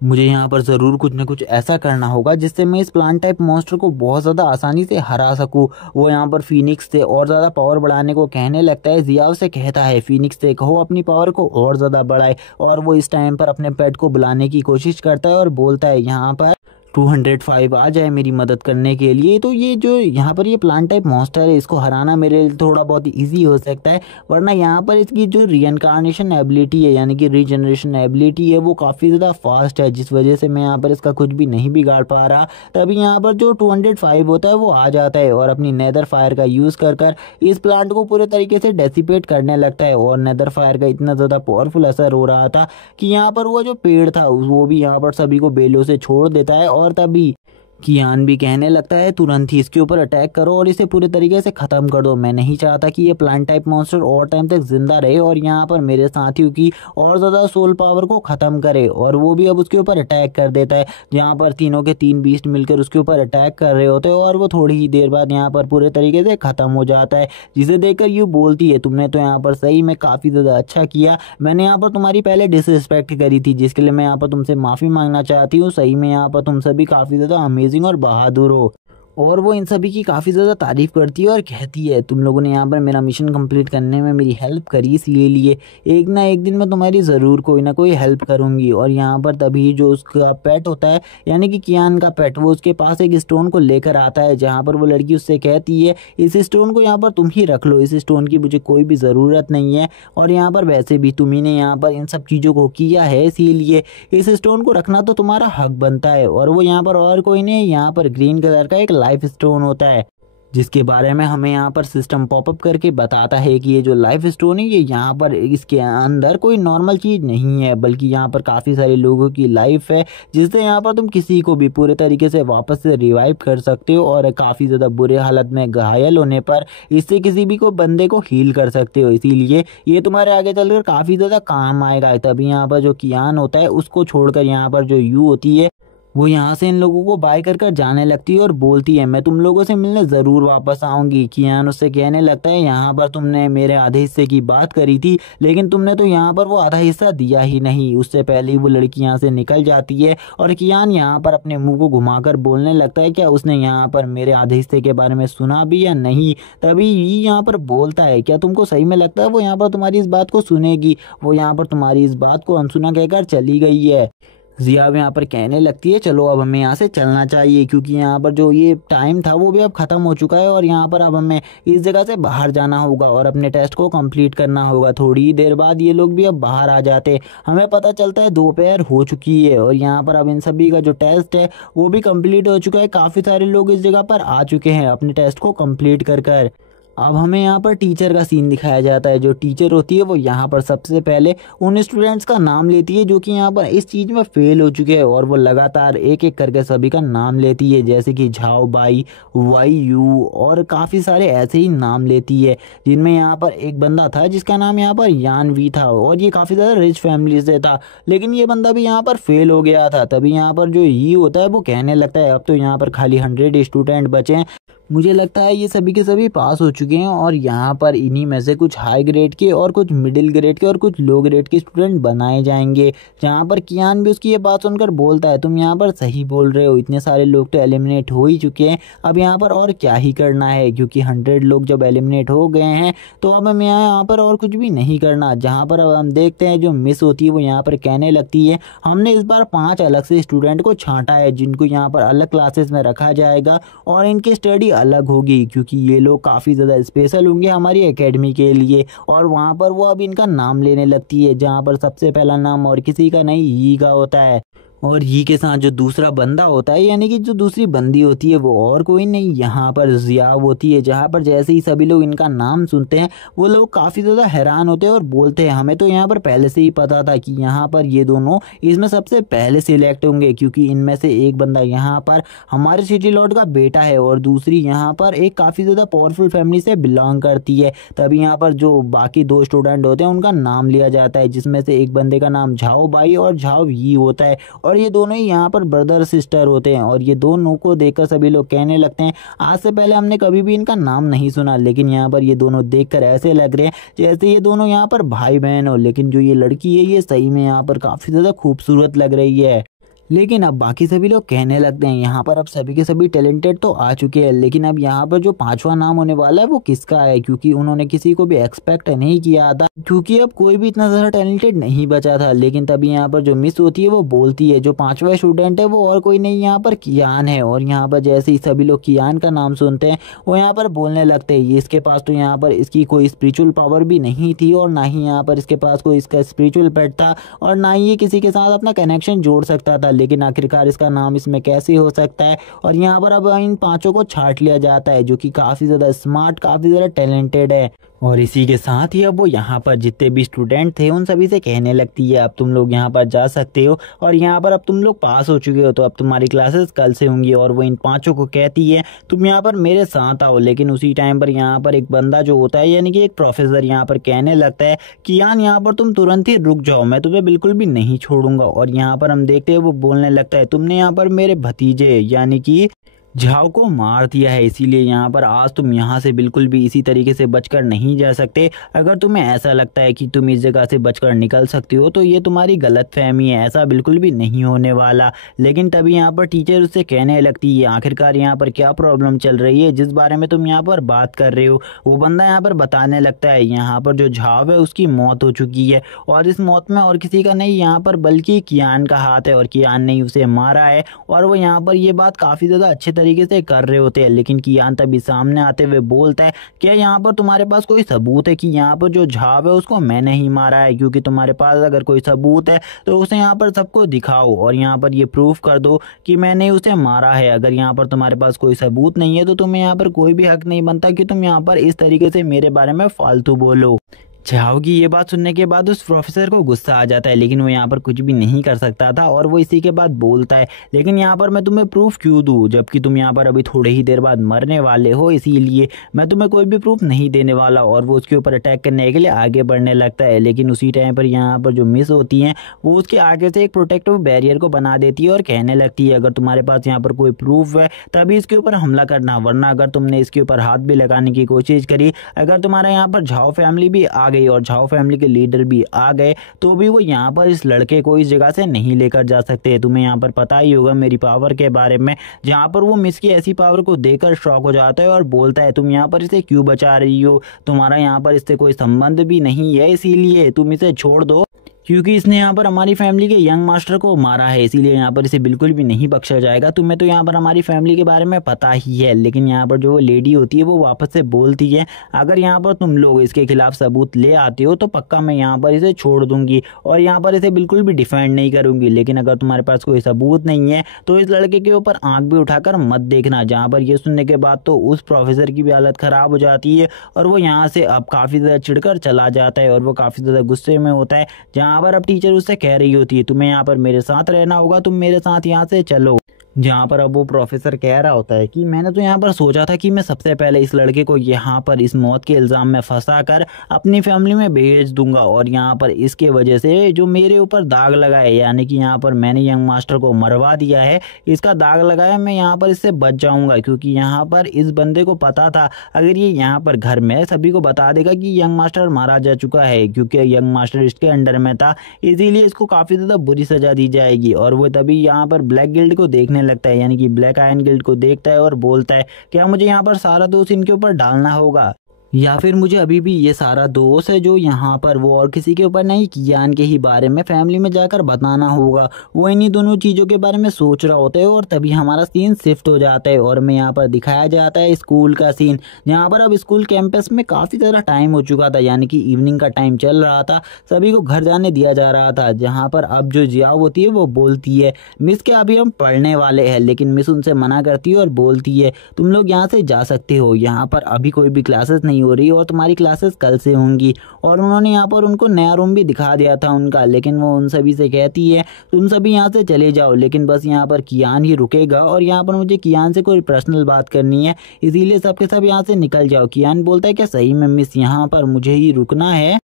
मुझे यहाँ पर ज़रूर कुछ ना कुछ ऐसा करना होगा जिससे मैं इस प्लांट टाइप मॉन्स्टर को बहुत ज़्यादा आसानी से हरा सकूं। वो यहाँ पर फीनिक्स से और ज़्यादा पावर बढ़ाने को कहने लगता है। जियाओ से कहता है फीनिक्स से कहो अपनी पावर को और ज़्यादा बढ़ाए और वो इस टाइम पर अपने पेट को बुलाने की कोशिश करता है और बोलता है यहाँ पर 205 आ जाए मेरी मदद करने के लिए। तो ये जो यहाँ पर ये प्लांट टाइप मॉन्स्टर है इसको हराना मेरे लिए थोड़ा बहुत इजी हो सकता है, वरना यहाँ पर इसकी जो रीइंकार्नेशन एबिलिटी है यानी कि रीजनरेशन एबिलिटी है वो काफ़ी ज़्यादा फास्ट है, जिस वजह से मैं यहाँ पर इसका कुछ भी नहीं बिगाड़ पा रहा। तभी यहाँ पर जो 205 होता है वो आ जाता है और अपनी नेदर फायर का यूज़ कर कर इस प्लांट को पूरे तरीके से डेसिपेट करने लगता है और नेदर फायर का इतना ज़्यादा पावरफुल असर हो रहा था कि यहाँ पर वो जो पेड़ था वो भी यहाँ पर सभी को बेलों से छोड़ देता है और तभी कियान भी कहने लगता है तुरंत ही इसके ऊपर अटैक करो और इसे पूरे तरीके से ख़त्म कर दो। मैं नहीं चाहता कि ये प्लांट टाइप मॉन्स्टर और टाइम तक जिंदा रहे और यहाँ पर मेरे साथियों की और ज़्यादा सोल पावर को ख़त्म करे। और वो भी अब उसके ऊपर अटैक कर देता है। यहाँ पर तीनों के तीन बीस्ट मिलकर उसके ऊपर अटैक कर रहे होते हैं और वो थोड़ी ही देर बाद यहाँ पर पूरे तरीके से ख़त्म हो जाता है, जिसे देखकर यू बोलती है तुमने तो यहाँ पर सही में काफ़ी ज़्यादा अच्छा किया, मैंने यहाँ पर तुम्हारी पहले डिसरिस्पेक्ट करी थी जिसके लिए मैं यहाँ पर तुमसे माफ़ी मांगना चाहती हूँ। सही में यहाँ पर तुम सभी काफ़ी ज़्यादा अमेजिंग और बहादुर हो। और वो इन सभी की काफ़ी ज़्यादा तारीफ़ करती है और कहती है तुम लोगों ने यहाँ पर मेरा मिशन कंप्लीट करने में मेरी हेल्प करी, इसलिए एक ना एक दिन मैं तुम्हारी ज़रूर कोई ना कोई हेल्प करूँगी। और यहाँ पर तभी जो उसका पेट होता है यानी कि कियान का पेट वो उसके पास एक स्टोन को लेकर आता है, जहाँ पर वो लड़की उससे कहती है इस स्टोन को यहाँ पर तुम ही रख लो, इस स्टोन की मुझे कोई भी ज़रूरत नहीं है और यहाँ पर वैसे भी तुम ही ने यहाँ पर इन सब चीज़ों को किया है, इसीलिए इस स्टोन को रखना तो तुम्हारा हक बनता है। और वो यहाँ पर और कोई नहीं, यहाँ पर ग्रीन कलर का एक लाइफ स्टोन होता है जिसके बारे में हमें यहाँ पर सिस्टम पॉपअप करके बताता है कि ये जो लाइफ स्टोन है ये यहाँ पर इसके अंदर कोई नॉर्मल चीज़ नहीं है, बल्कि यहाँ पर काफ़ी सारे लोगों की लाइफ है, जिससे यहाँ पर तुम किसी को भी पूरे तरीके से वापस से रिवाइव कर सकते हो और काफ़ी ज़्यादा बुरे हालत में घायल होने पर इससे किसी भी को बंदे को हील कर सकते हो, इसीलिए ये तुम्हारे आगे चलकर काफ़ी ज़्यादा काम आएगा। तभी यहाँ पर जो कियान होता है उसको छोड़कर यहाँ पर जो यू होती है वो यहाँ से इन लोगों को बाय कर कर जाने लगती है और बोलती है मैं तुम लोगों से मिलने ज़रूर वापस आऊँगी। कियान उससे कहने लगता है यहाँ पर तुमने मेरे आधे हिस्से की बात करी थी, लेकिन तुमने तो यहाँ पर वो आधा हिस्सा दिया ही नहीं। उससे पहले ही वो लड़की यहाँ से निकल जाती है और कियान यहाँ पर अपने मुंह को घुमाकर बोलने लगता है क्या उसने यहाँ पर मेरे आधे हिस्से के बारे में सुना भी या नहीं। तभी ये यहाँ पर बोलता है क्या तुमको सही में लगता है वो यहाँ पर तुम्हारी इस बात को सुनेगी। वो यहाँ पर तुम्हारी इस बात को अनसुना कहकर चली गई है। जिया भी यहाँ पर कहने लगती है चलो अब हमें यहाँ से चलना चाहिए, क्योंकि यहाँ पर जो ये टाइम था वो भी अब ख़त्म हो चुका है और यहाँ पर अब हमें इस जगह से बाहर जाना होगा और अपने टेस्ट को कंप्लीट करना होगा। थोड़ी ही देर बाद ये लोग भी अब बाहर आ जाते, हमें पता चलता है दोपहर हो चुकी है और यहाँ पर अब इन सभी का जो टेस्ट है वो भी कंप्लीट हो चुका है। काफ़ी सारे लोग इस जगह पर आ चुके हैं अपने टेस्ट को कंप्लीट कर कर। अब हमें यहाँ पर टीचर का सीन दिखाया जाता है। जो टीचर होती है वो यहाँ पर सबसे पहले उन स्टूडेंट्स का नाम लेती है जो कि यहाँ पर इस चीज़ में फेल हो चुके हैं और वो लगातार एक एक करके सभी का नाम लेती है, जैसे कि झाओ बाई, वाई यू और काफ़ी सारे ऐसे ही नाम लेती है। जिनमें यहाँ पर एक बंदा था जिसका नाम यहाँ पर यानवी था और ये काफ़ी ज़्यादा रिच फैमिली से था, लेकिन ये बंदा भी यहाँ पर फेल हो गया था। तभी यहाँ पर जो ही होता है वो कहने लगता है अब तो यहाँ पर खाली 100 स्टूडेंट बचे हैं, मुझे लगता है ये सभी के सभी पास हो चुके हैं और यहाँ पर इन्हीं में से कुछ हाई ग्रेड के और कुछ मिडिल ग्रेड के और कुछ लो ग्रेड के स्टूडेंट बनाए जाएंगे। जहाँ पर कियान भी उसकी ये बात सुनकर बोलता है तुम यहाँ पर सही बोल रहे हो, इतने सारे लोग तो एलिमिनेट हो ही चुके हैं, अब यहाँ पर और क्या ही करना है, क्योंकि 100 लोग जब एलिमिनेट हो गए हैं तो अब हमें यहाँ पर और कुछ भी नहीं करना। जहाँ पर अब हम देखते हैं जो मिस होती है वो यहाँ पर कहने लगती है हमने इस बार 5 अलग से स्टूडेंट को छांटा है जिनको यहाँ पर अलग क्लासेस में रखा जाएगा और इनकी स्टडी अलग होगी, क्योंकि ये लोग काफ़ी ज़्यादा स्पेशल होंगे हमारी एकेडमी के लिए। और वहाँ पर वो अब इनका नाम लेने लगती है, जहाँ पर सबसे पहला नाम और किसी का नहीं यी का होता है और ये के साथ जो दूसरा बंदा होता है यानी कि जो दूसरी बंदी होती है वो और कोई नहीं यहाँ पर जिया होती है। जहाँ पर जैसे ही सभी लोग इनका नाम सुनते हैं वो लोग काफ़ी ज़्यादा हैरान होते हैं और बोलते हैं हमें तो यहाँ पर पहले से ही पता था कि यहाँ पर ये दोनों इसमें सबसे पहले सिलेक्ट होंगे, क्योंकि इनमें से एक बंदा यहाँ पर हमारे सिटी लॉर्ड का बेटा है और दूसरी यहाँ पर एक काफ़ी ज़्यादा पावरफुल फैमिली से बिलोंग करती है। तभी यहाँ पर जो बाकी 2 स्टूडेंट होते हैं उनका नाम लिया जाता है, जिसमें से एक बंदे का नाम झाओ बाई और झाओ यी होता है और ये दोनों ही यहाँ पर ब्रदर सिस्टर होते हैं। और ये दोनों को देखकर सभी लोग कहने लगते हैं आज से पहले हमने कभी भी इनका नाम नहीं सुना, लेकिन यहाँ पर ये दोनों देखकर ऐसे लग रहे हैं जैसे ये दोनों यहाँ पर भाई बहन हो। लेकिन जो ये लड़की है ये सही में यहाँ पर काफ़ी ज़्यादा खूबसूरत लग रही है। लेकिन अब बाकी सभी लोग कहने लगते हैं यहाँ पर अब सभी के सभी टैलेंटेड तो आ चुके हैं, लेकिन अब यहाँ पर जो 5वां नाम होने वाला है वो किसका है, क्योंकि उन्होंने किसी को भी एक्सपेक्ट नहीं किया था, क्योंकि अब कोई भी इतना ज़्यादा टैलेंटेड नहीं बचा था। लेकिन तभी यहाँ पर जो मिस होती है वो बोलती है जो 5वां स्टूडेंट है वो और कोई नहीं यहाँ पर कियान है। और यहाँ पर जैसे ही सभी लोग कियान का नाम सुनते हैं वो यहाँ पर बोलने लगते हैं ये इसके पास तो यहाँ पर इसकी कोई स्पिरिचुअल पावर भी नहीं थी और ना ही यहाँ पर इसके पास कोई इसका स्पिरिचुअल पेट था और ना ही ये किसी के साथ अपना कनेक्शन जोड़ सकता था, लेकिन आखिरकार इसका नाम इसमें कैसे हो सकता है। और यहाँ पर अब इन 5 को छांट लिया जाता है जो कि काफ़ी ज़्यादा स्मार्ट, काफ़ी ज़्यादा टैलेंटेड है। और इसी के साथ ही अब वो यहाँ पर जितने भी स्टूडेंट थे उन सभी से कहने लगती है अब तुम लोग यहाँ पर जा सकते हो और यहाँ पर अब तुम लोग पास हो चुके हो तो अब तुम्हारी क्लासेस कल से होंगी। और वो इन 5 को कहती है तुम यहाँ पर मेरे साथ आओ। लेकिन उसी टाइम पर यहाँ पर एक बंदा जो होता है यानी कि एक प्रोफेसर यहाँ पर कहने लगता है कि यान यहाँ पर तुम तुरंत ही रुक जाओ, मैं तुम्हें बिल्कुल भी नहीं छोड़ूंगा। और यहाँ पर हम देखते हैं वो बोलने लगता है तुमने यहाँ पर मेरे भतीजे यानी कि झाओ को मार दिया है, इसीलिए यहाँ पर आज तुम यहाँ से बिल्कुल भी इसी तरीके से बचकर नहीं जा सकते। अगर तुम्हें ऐसा लगता है कि तुम इस जगह से बचकर निकल सकते हो तो ये तुम्हारी गलतफहमी है, ऐसा बिल्कुल भी नहीं होने वाला। लेकिन तभी यहाँ पर टीचर उससे कहने लगती है आखिरकार यहाँ पर क्या प्रॉब्लम चल रही है जिस बारे में तुम यहाँ पर बात कर रहे हो। वो बंदा यहाँ पर बताने लगता है यहाँ पर जो झाओ है उसकी मौत हो चुकी है और इस मौत में और किसी का नहीं यहाँ पर बल्कि कियान का हाथ है और कियान ने उसे मारा है। और वो यहाँ पर ये बात काफ़ी ज़्यादा अच्छे तरीके से कर रहे होते हैं, लेकिन कियान तभी सामने आते हुए बोलता है क्या यहाँ पर तुम्हारे पास कोई सबूत है कि यहाँ पर जो झाव है उसको मैंने ही मारा है, क्योंकि तुम्हारे पास अगर कोई सबूत है तो उसे यहाँ पर सबको दिखाओ और यहाँ पर ये प्रूफ कर दो कि मैंने उसे मारा है। अगर यहाँ पर तुम्हारे पास कोई सबूत नहीं है तो तुम्हें यहाँ पर कोई भी हक नहीं बनता कि तुम यहाँ पर इस तरीके से मेरे बारे में फालतू बोलो। झाओ की ये बात सुनने के बाद उस प्रोफेसर को गुस्सा आ जाता है, लेकिन वो यहाँ पर कुछ भी नहीं कर सकता था और वो इसी के बाद बोलता है, लेकिन यहाँ पर मैं तुम्हें प्रूफ क्यों दूँ, जबकि तुम यहाँ पर अभी थोड़े ही देर बाद मरने वाले हो, इसीलिए मैं तुम्हें कोई भी प्रूफ नहीं देने वाला। और वो उसके ऊपर अटैक करने के लिए आगे बढ़ने लगता है, लेकिन उसी टाइम पर यहाँ पर जो मिस होती हैं वो उसके आगे से एक प्रोटेक्टिव बैरियर को बना देती है और कहने लगती है, अगर तुम्हारे पास यहाँ पर कोई प्रूफ है तभी इसके ऊपर हमला करना, वरना अगर तुमने इसके ऊपर हाथ भी लगाने की कोशिश करी, अगर तुम्हारा यहाँ पर झाओ फैमिली भी आ गई और झाओ फैमिली के लीडर भी आ गए तो भी वो यहाँ पर इस लड़के को इस जगह से नहीं लेकर जा सकते। तुम्हें यहाँ पर पता ही होगा मेरी पावर के बारे में, जहाँ पर वो मिस की ऐसी पावर को देखकर शॉक हो जाता है और बोलता है, तुम यहाँ पर इसे क्यों बचा रही हो, तुम्हारा यहाँ पर इससे कोई संबंध भी नहीं है, इसीलिए तुम इसे छोड़ दो, क्योंकि इसने यहाँ पर हमारी फैमिली के यंग मास्टर को मारा है, इसीलिए यहाँ पर इसे बिल्कुल भी नहीं बख्शा जाएगा। तुम्हें तो यहाँ पर हमारी फैमिली के बारे में पता ही है। लेकिन यहाँ पर जो लेडी होती है वो वापस से बोलती है, अगर यहाँ पर तुम लोग इसके खिलाफ सबूत ले आते हो तो पक्का मैं यहाँ पर इसे छोड़ दूंगी और यहाँ पर इसे बिल्कुल भी डिफेंड नहीं करूंगी, लेकिन अगर तुम्हारे पास कोई सबूत नहीं है तो इस लड़के के ऊपर आंख भी उठाकर मत देखना। जहाँ पर ये सुनने के बाद तो उस प्रोफेसर की भी हालत खराब हो जाती है और वो यहाँ से अब काफ़ी ज़्यादा चिढ़कर चला जाता है और वो काफ़ी ज़्यादा गुस्से में होता है। जहाँ पर अब टीचर उससे कह रही होती है, तुम्हें यहाँ पर मेरे साथ रहना होगा, तुम मेरे साथ यहाँ से चलो। जहाँ पर अब वो प्रोफेसर कह रहा होता है कि मैंने तो यहाँ पर सोचा था कि मैं सबसे पहले इस लड़के को यहाँ पर इस मौत के इल्ज़ाम में फंसा कर अपनी फैमिली में भेज दूंगा और यहाँ पर इसके वजह से जो मेरे ऊपर दाग लगा है, यानी कि यहाँ पर मैंने यंग मास्टर को मरवा दिया है, इसका दाग लगाया, मैं यहाँ पर इससे बच जाऊँगा। क्योंकि यहाँ पर इस बंदे को पता था अगर ये यहाँ पर घर में सभी को बता देगा कि यंग मास्टर मारा जा चुका है, क्योंकि यंग मास्टर इसके अंडर में था, इसीलिए इसको काफ़ी ज़्यादा बुरी सज़ा दी जाएगी। और वो तभी यहाँ पर ब्लैक गिल्ड को देखने लगता है, यानी कि ब्लैक आयरन गिल्ड को देखता है और बोलता है, क्या मुझे यहाँ पर सारा दोष इनके ऊपर डालना होगा या फिर मुझे अभी भी ये सारा दोष है जो यहाँ पर वो और किसी के ऊपर नहीं, कियान के ही बारे में फैमिली में जाकर बताना होगा। वो इन्हीं दोनों चीज़ों के बारे में सोच रहा होता है और तभी हमारा सीन शिफ्ट हो जाता है और हमें यहाँ पर दिखाया जाता है स्कूल का सीन, जहाँ पर अब स्कूल कैंपस में काफ़ी ज़्यादा टाइम हो चुका था, यानी कि इवनिंग का टाइम चल रहा था, सभी को घर जाने दिया जा रहा था। जहाँ पर अब जो जियाओ होती है वो बोलती है, मिस के अभी हम पढ़ने वाले हैं, लेकिन मिस उनसे मना करती है और बोलती है, तुम लोग यहाँ से जा सकते हो, यहाँ पर अभी कोई भी क्लासेस नहीं हो रही और तुम्हारी क्लासेस कल से होंगी। और उन्होंने यहाँ पर उनको नया रूम भी दिखा दिया था उनका, लेकिन वो उन सभी से कहती है तुम सभी यहाँ से चले जाओ, लेकिन बस यहाँ पर कियान ही रुकेगा और यहाँ पर मुझे कियान से कोई पर्सनल बात करनी है, इसीलिए सबके सब यहाँ से निकल जाओ। कियान बोलता है क्या सही में मिस यहाँ पर मुझे ही रुकना है?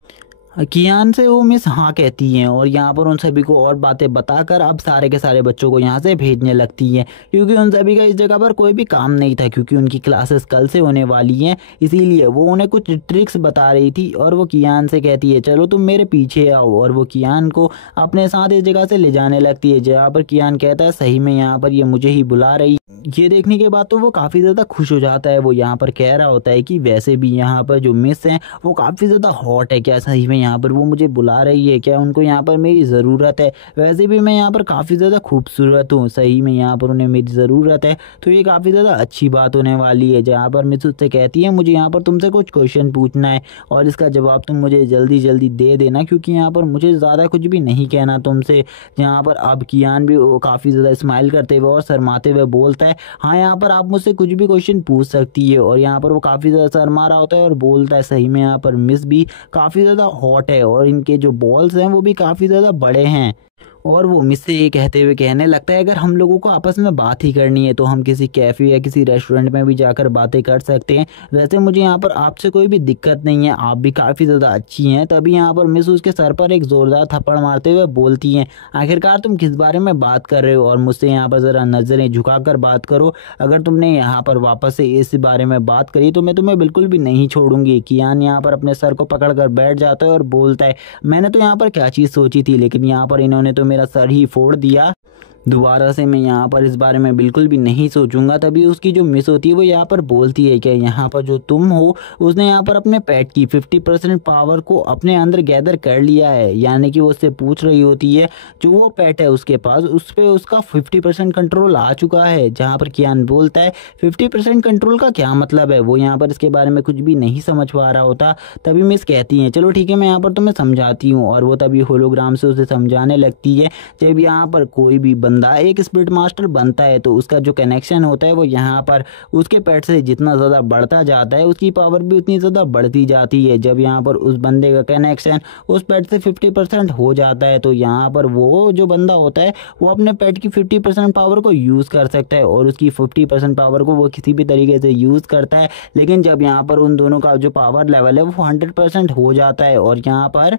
कियान से वो मिस हाँ कहती हैं और यहाँ पर उन सभी को और बातें बताकर अब सारे के सारे बच्चों को यहाँ से भेजने लगती हैं, क्योंकि उन सभी का इस जगह पर कोई भी काम नहीं था, क्योंकि उनकी क्लासेस कल से होने वाली हैं, इसीलिए वो उन्हें कुछ ट्रिक्स बता रही थी। और वो कियान से कहती है चलो तुम मेरे पीछे आओ, और वो कियान को अपने साथ इस जगह से ले जाने लगती है। जहाँ पर कियान कहता है सही में यहाँ पर ये मुझे ही बुला रही। ये देखने के बाद तो वो काफ़ी ज़्यादा खुश हो जाता है। वो यहाँ पर कह रहा होता है कि वैसे भी यहाँ पर जो मिस हैं वो काफ़ी ज़्यादा हॉट है, क्या सही में यहाँ पर वो मुझे बुला रही है, क्या उनको यहाँ पर मेरी ज़रूरत है? वैसे भी मैं यहाँ पर काफ़ी ज़्यादा खूबसूरत हूँ, सही में यहाँ पर उन्हें मेरी ज़रूरत है, तो ये काफ़ी ज़्यादा अच्छी बात होने वाली है। जहाँ पर मिस उससे कहती है मुझे यहाँ पर तुमसे कुछ क्वेश्चन पूछना है और इसका जवाब तुम मुझे जल्दी जल्दी दे देना, क्योंकि यहाँ पर मुझे ज़्यादा कुछ भी नहीं कहना तुमसे। यहाँ पर अब कियान भी काफ़ी ज़्यादा स्माइल करते हुए और शर्माते हुए बोलता है हाँ यहाँ पर आप मुझसे कुछ भी क्वेश्चन पूछ सकती है। और यहाँ पर वो काफ़ी ज़्यादा शर्मा रहा होता है और बोलता है सही में यहाँ पर मिस भी काफ़ी ज़्यादा हॉट है और इनके जो बॉल्स हैं वो भी काफ़ी ज़्यादा बड़े हैं। और वो मिस से ये कहते हुए कहने लगता है अगर हम लोगों को आपस में बात ही करनी है तो हम किसी कैफ़े या किसी रेस्टोरेंट में भी जाकर बातें कर सकते हैं, वैसे मुझे यहाँ पर आपसे कोई भी दिक्कत नहीं है, आप भी काफ़ी ज़्यादा अच्छी हैं। तभी यहाँ पर मिस उसके सर पर एक ज़ोरदार थप्पड़ मारते हुए बोलती हैं आखिरकार तुम किस बारे में बात कर रहे हो और मुझसे यहाँ पर ज़रा नज़रें झुका कर बात करो, अगर तुमने यहाँ पर वापस से इस बारे में बात करी तो मैं तुम्हें बिल्कुल भी नहीं छोड़ूंगी। कियान यहाँ पर अपने सर को पकड़ कर बैठ जाता है और बोलता है मैंने तो यहाँ पर क्या चीज़ सोची थी, लेकिन यहाँ पर इन्होंने तो मेरा सर ही फोड़ दिया, दोबारा से मैं यहाँ पर इस बारे में बिल्कुल भी नहीं सोचूंगा। तभी उसकी जो मिस होती है वो यहाँ पर बोलती है कि यहाँ पर जो तुम हो उसने यहाँ पर अपने पेट की 50% पावर को अपने अंदर गैदर कर लिया है, यानी कि वो उससे पूछ रही होती है जो वो पेट है उसके पास उस पर उसका 50% कंट्रोल आ चुका है। जहाँ पर कियान बोलता है 50% कंट्रोल का क्या मतलब है, वो यहाँ पर इसके बारे में कुछ भी नहीं समझ पा रहा होता। तभी मिस कहती हैं चलो ठीक है मैं यहाँ पर तुम्हें समझाती हूँ, और वो तभी होलोग्राम से उसे समझाने लगती है जब यहाँ पर कोई भी बंदा एक स्पिरिट मास्टर बनता है तो उसका जो कनेक्शन होता है वो यहाँ पर उसके पेट से जितना ज़्यादा बढ़ता जाता है उसकी पावर भी उतनी ज़्यादा बढ़ती जाती है। जब यहाँ पर उस बंदे का कनेक्शन उस पेट से 50% हो जाता है तो यहाँ पर वो जो बंदा होता है वो अपने पेट की 50% पावर को यूज़ कर सकता है और उसकी 50% पावर को वो किसी भी तरीके से यूज़ करता है। लेकिन जब यहाँ पर उन दोनों का जो पावर लेवल है वो 100% हो जाता है और यहाँ पर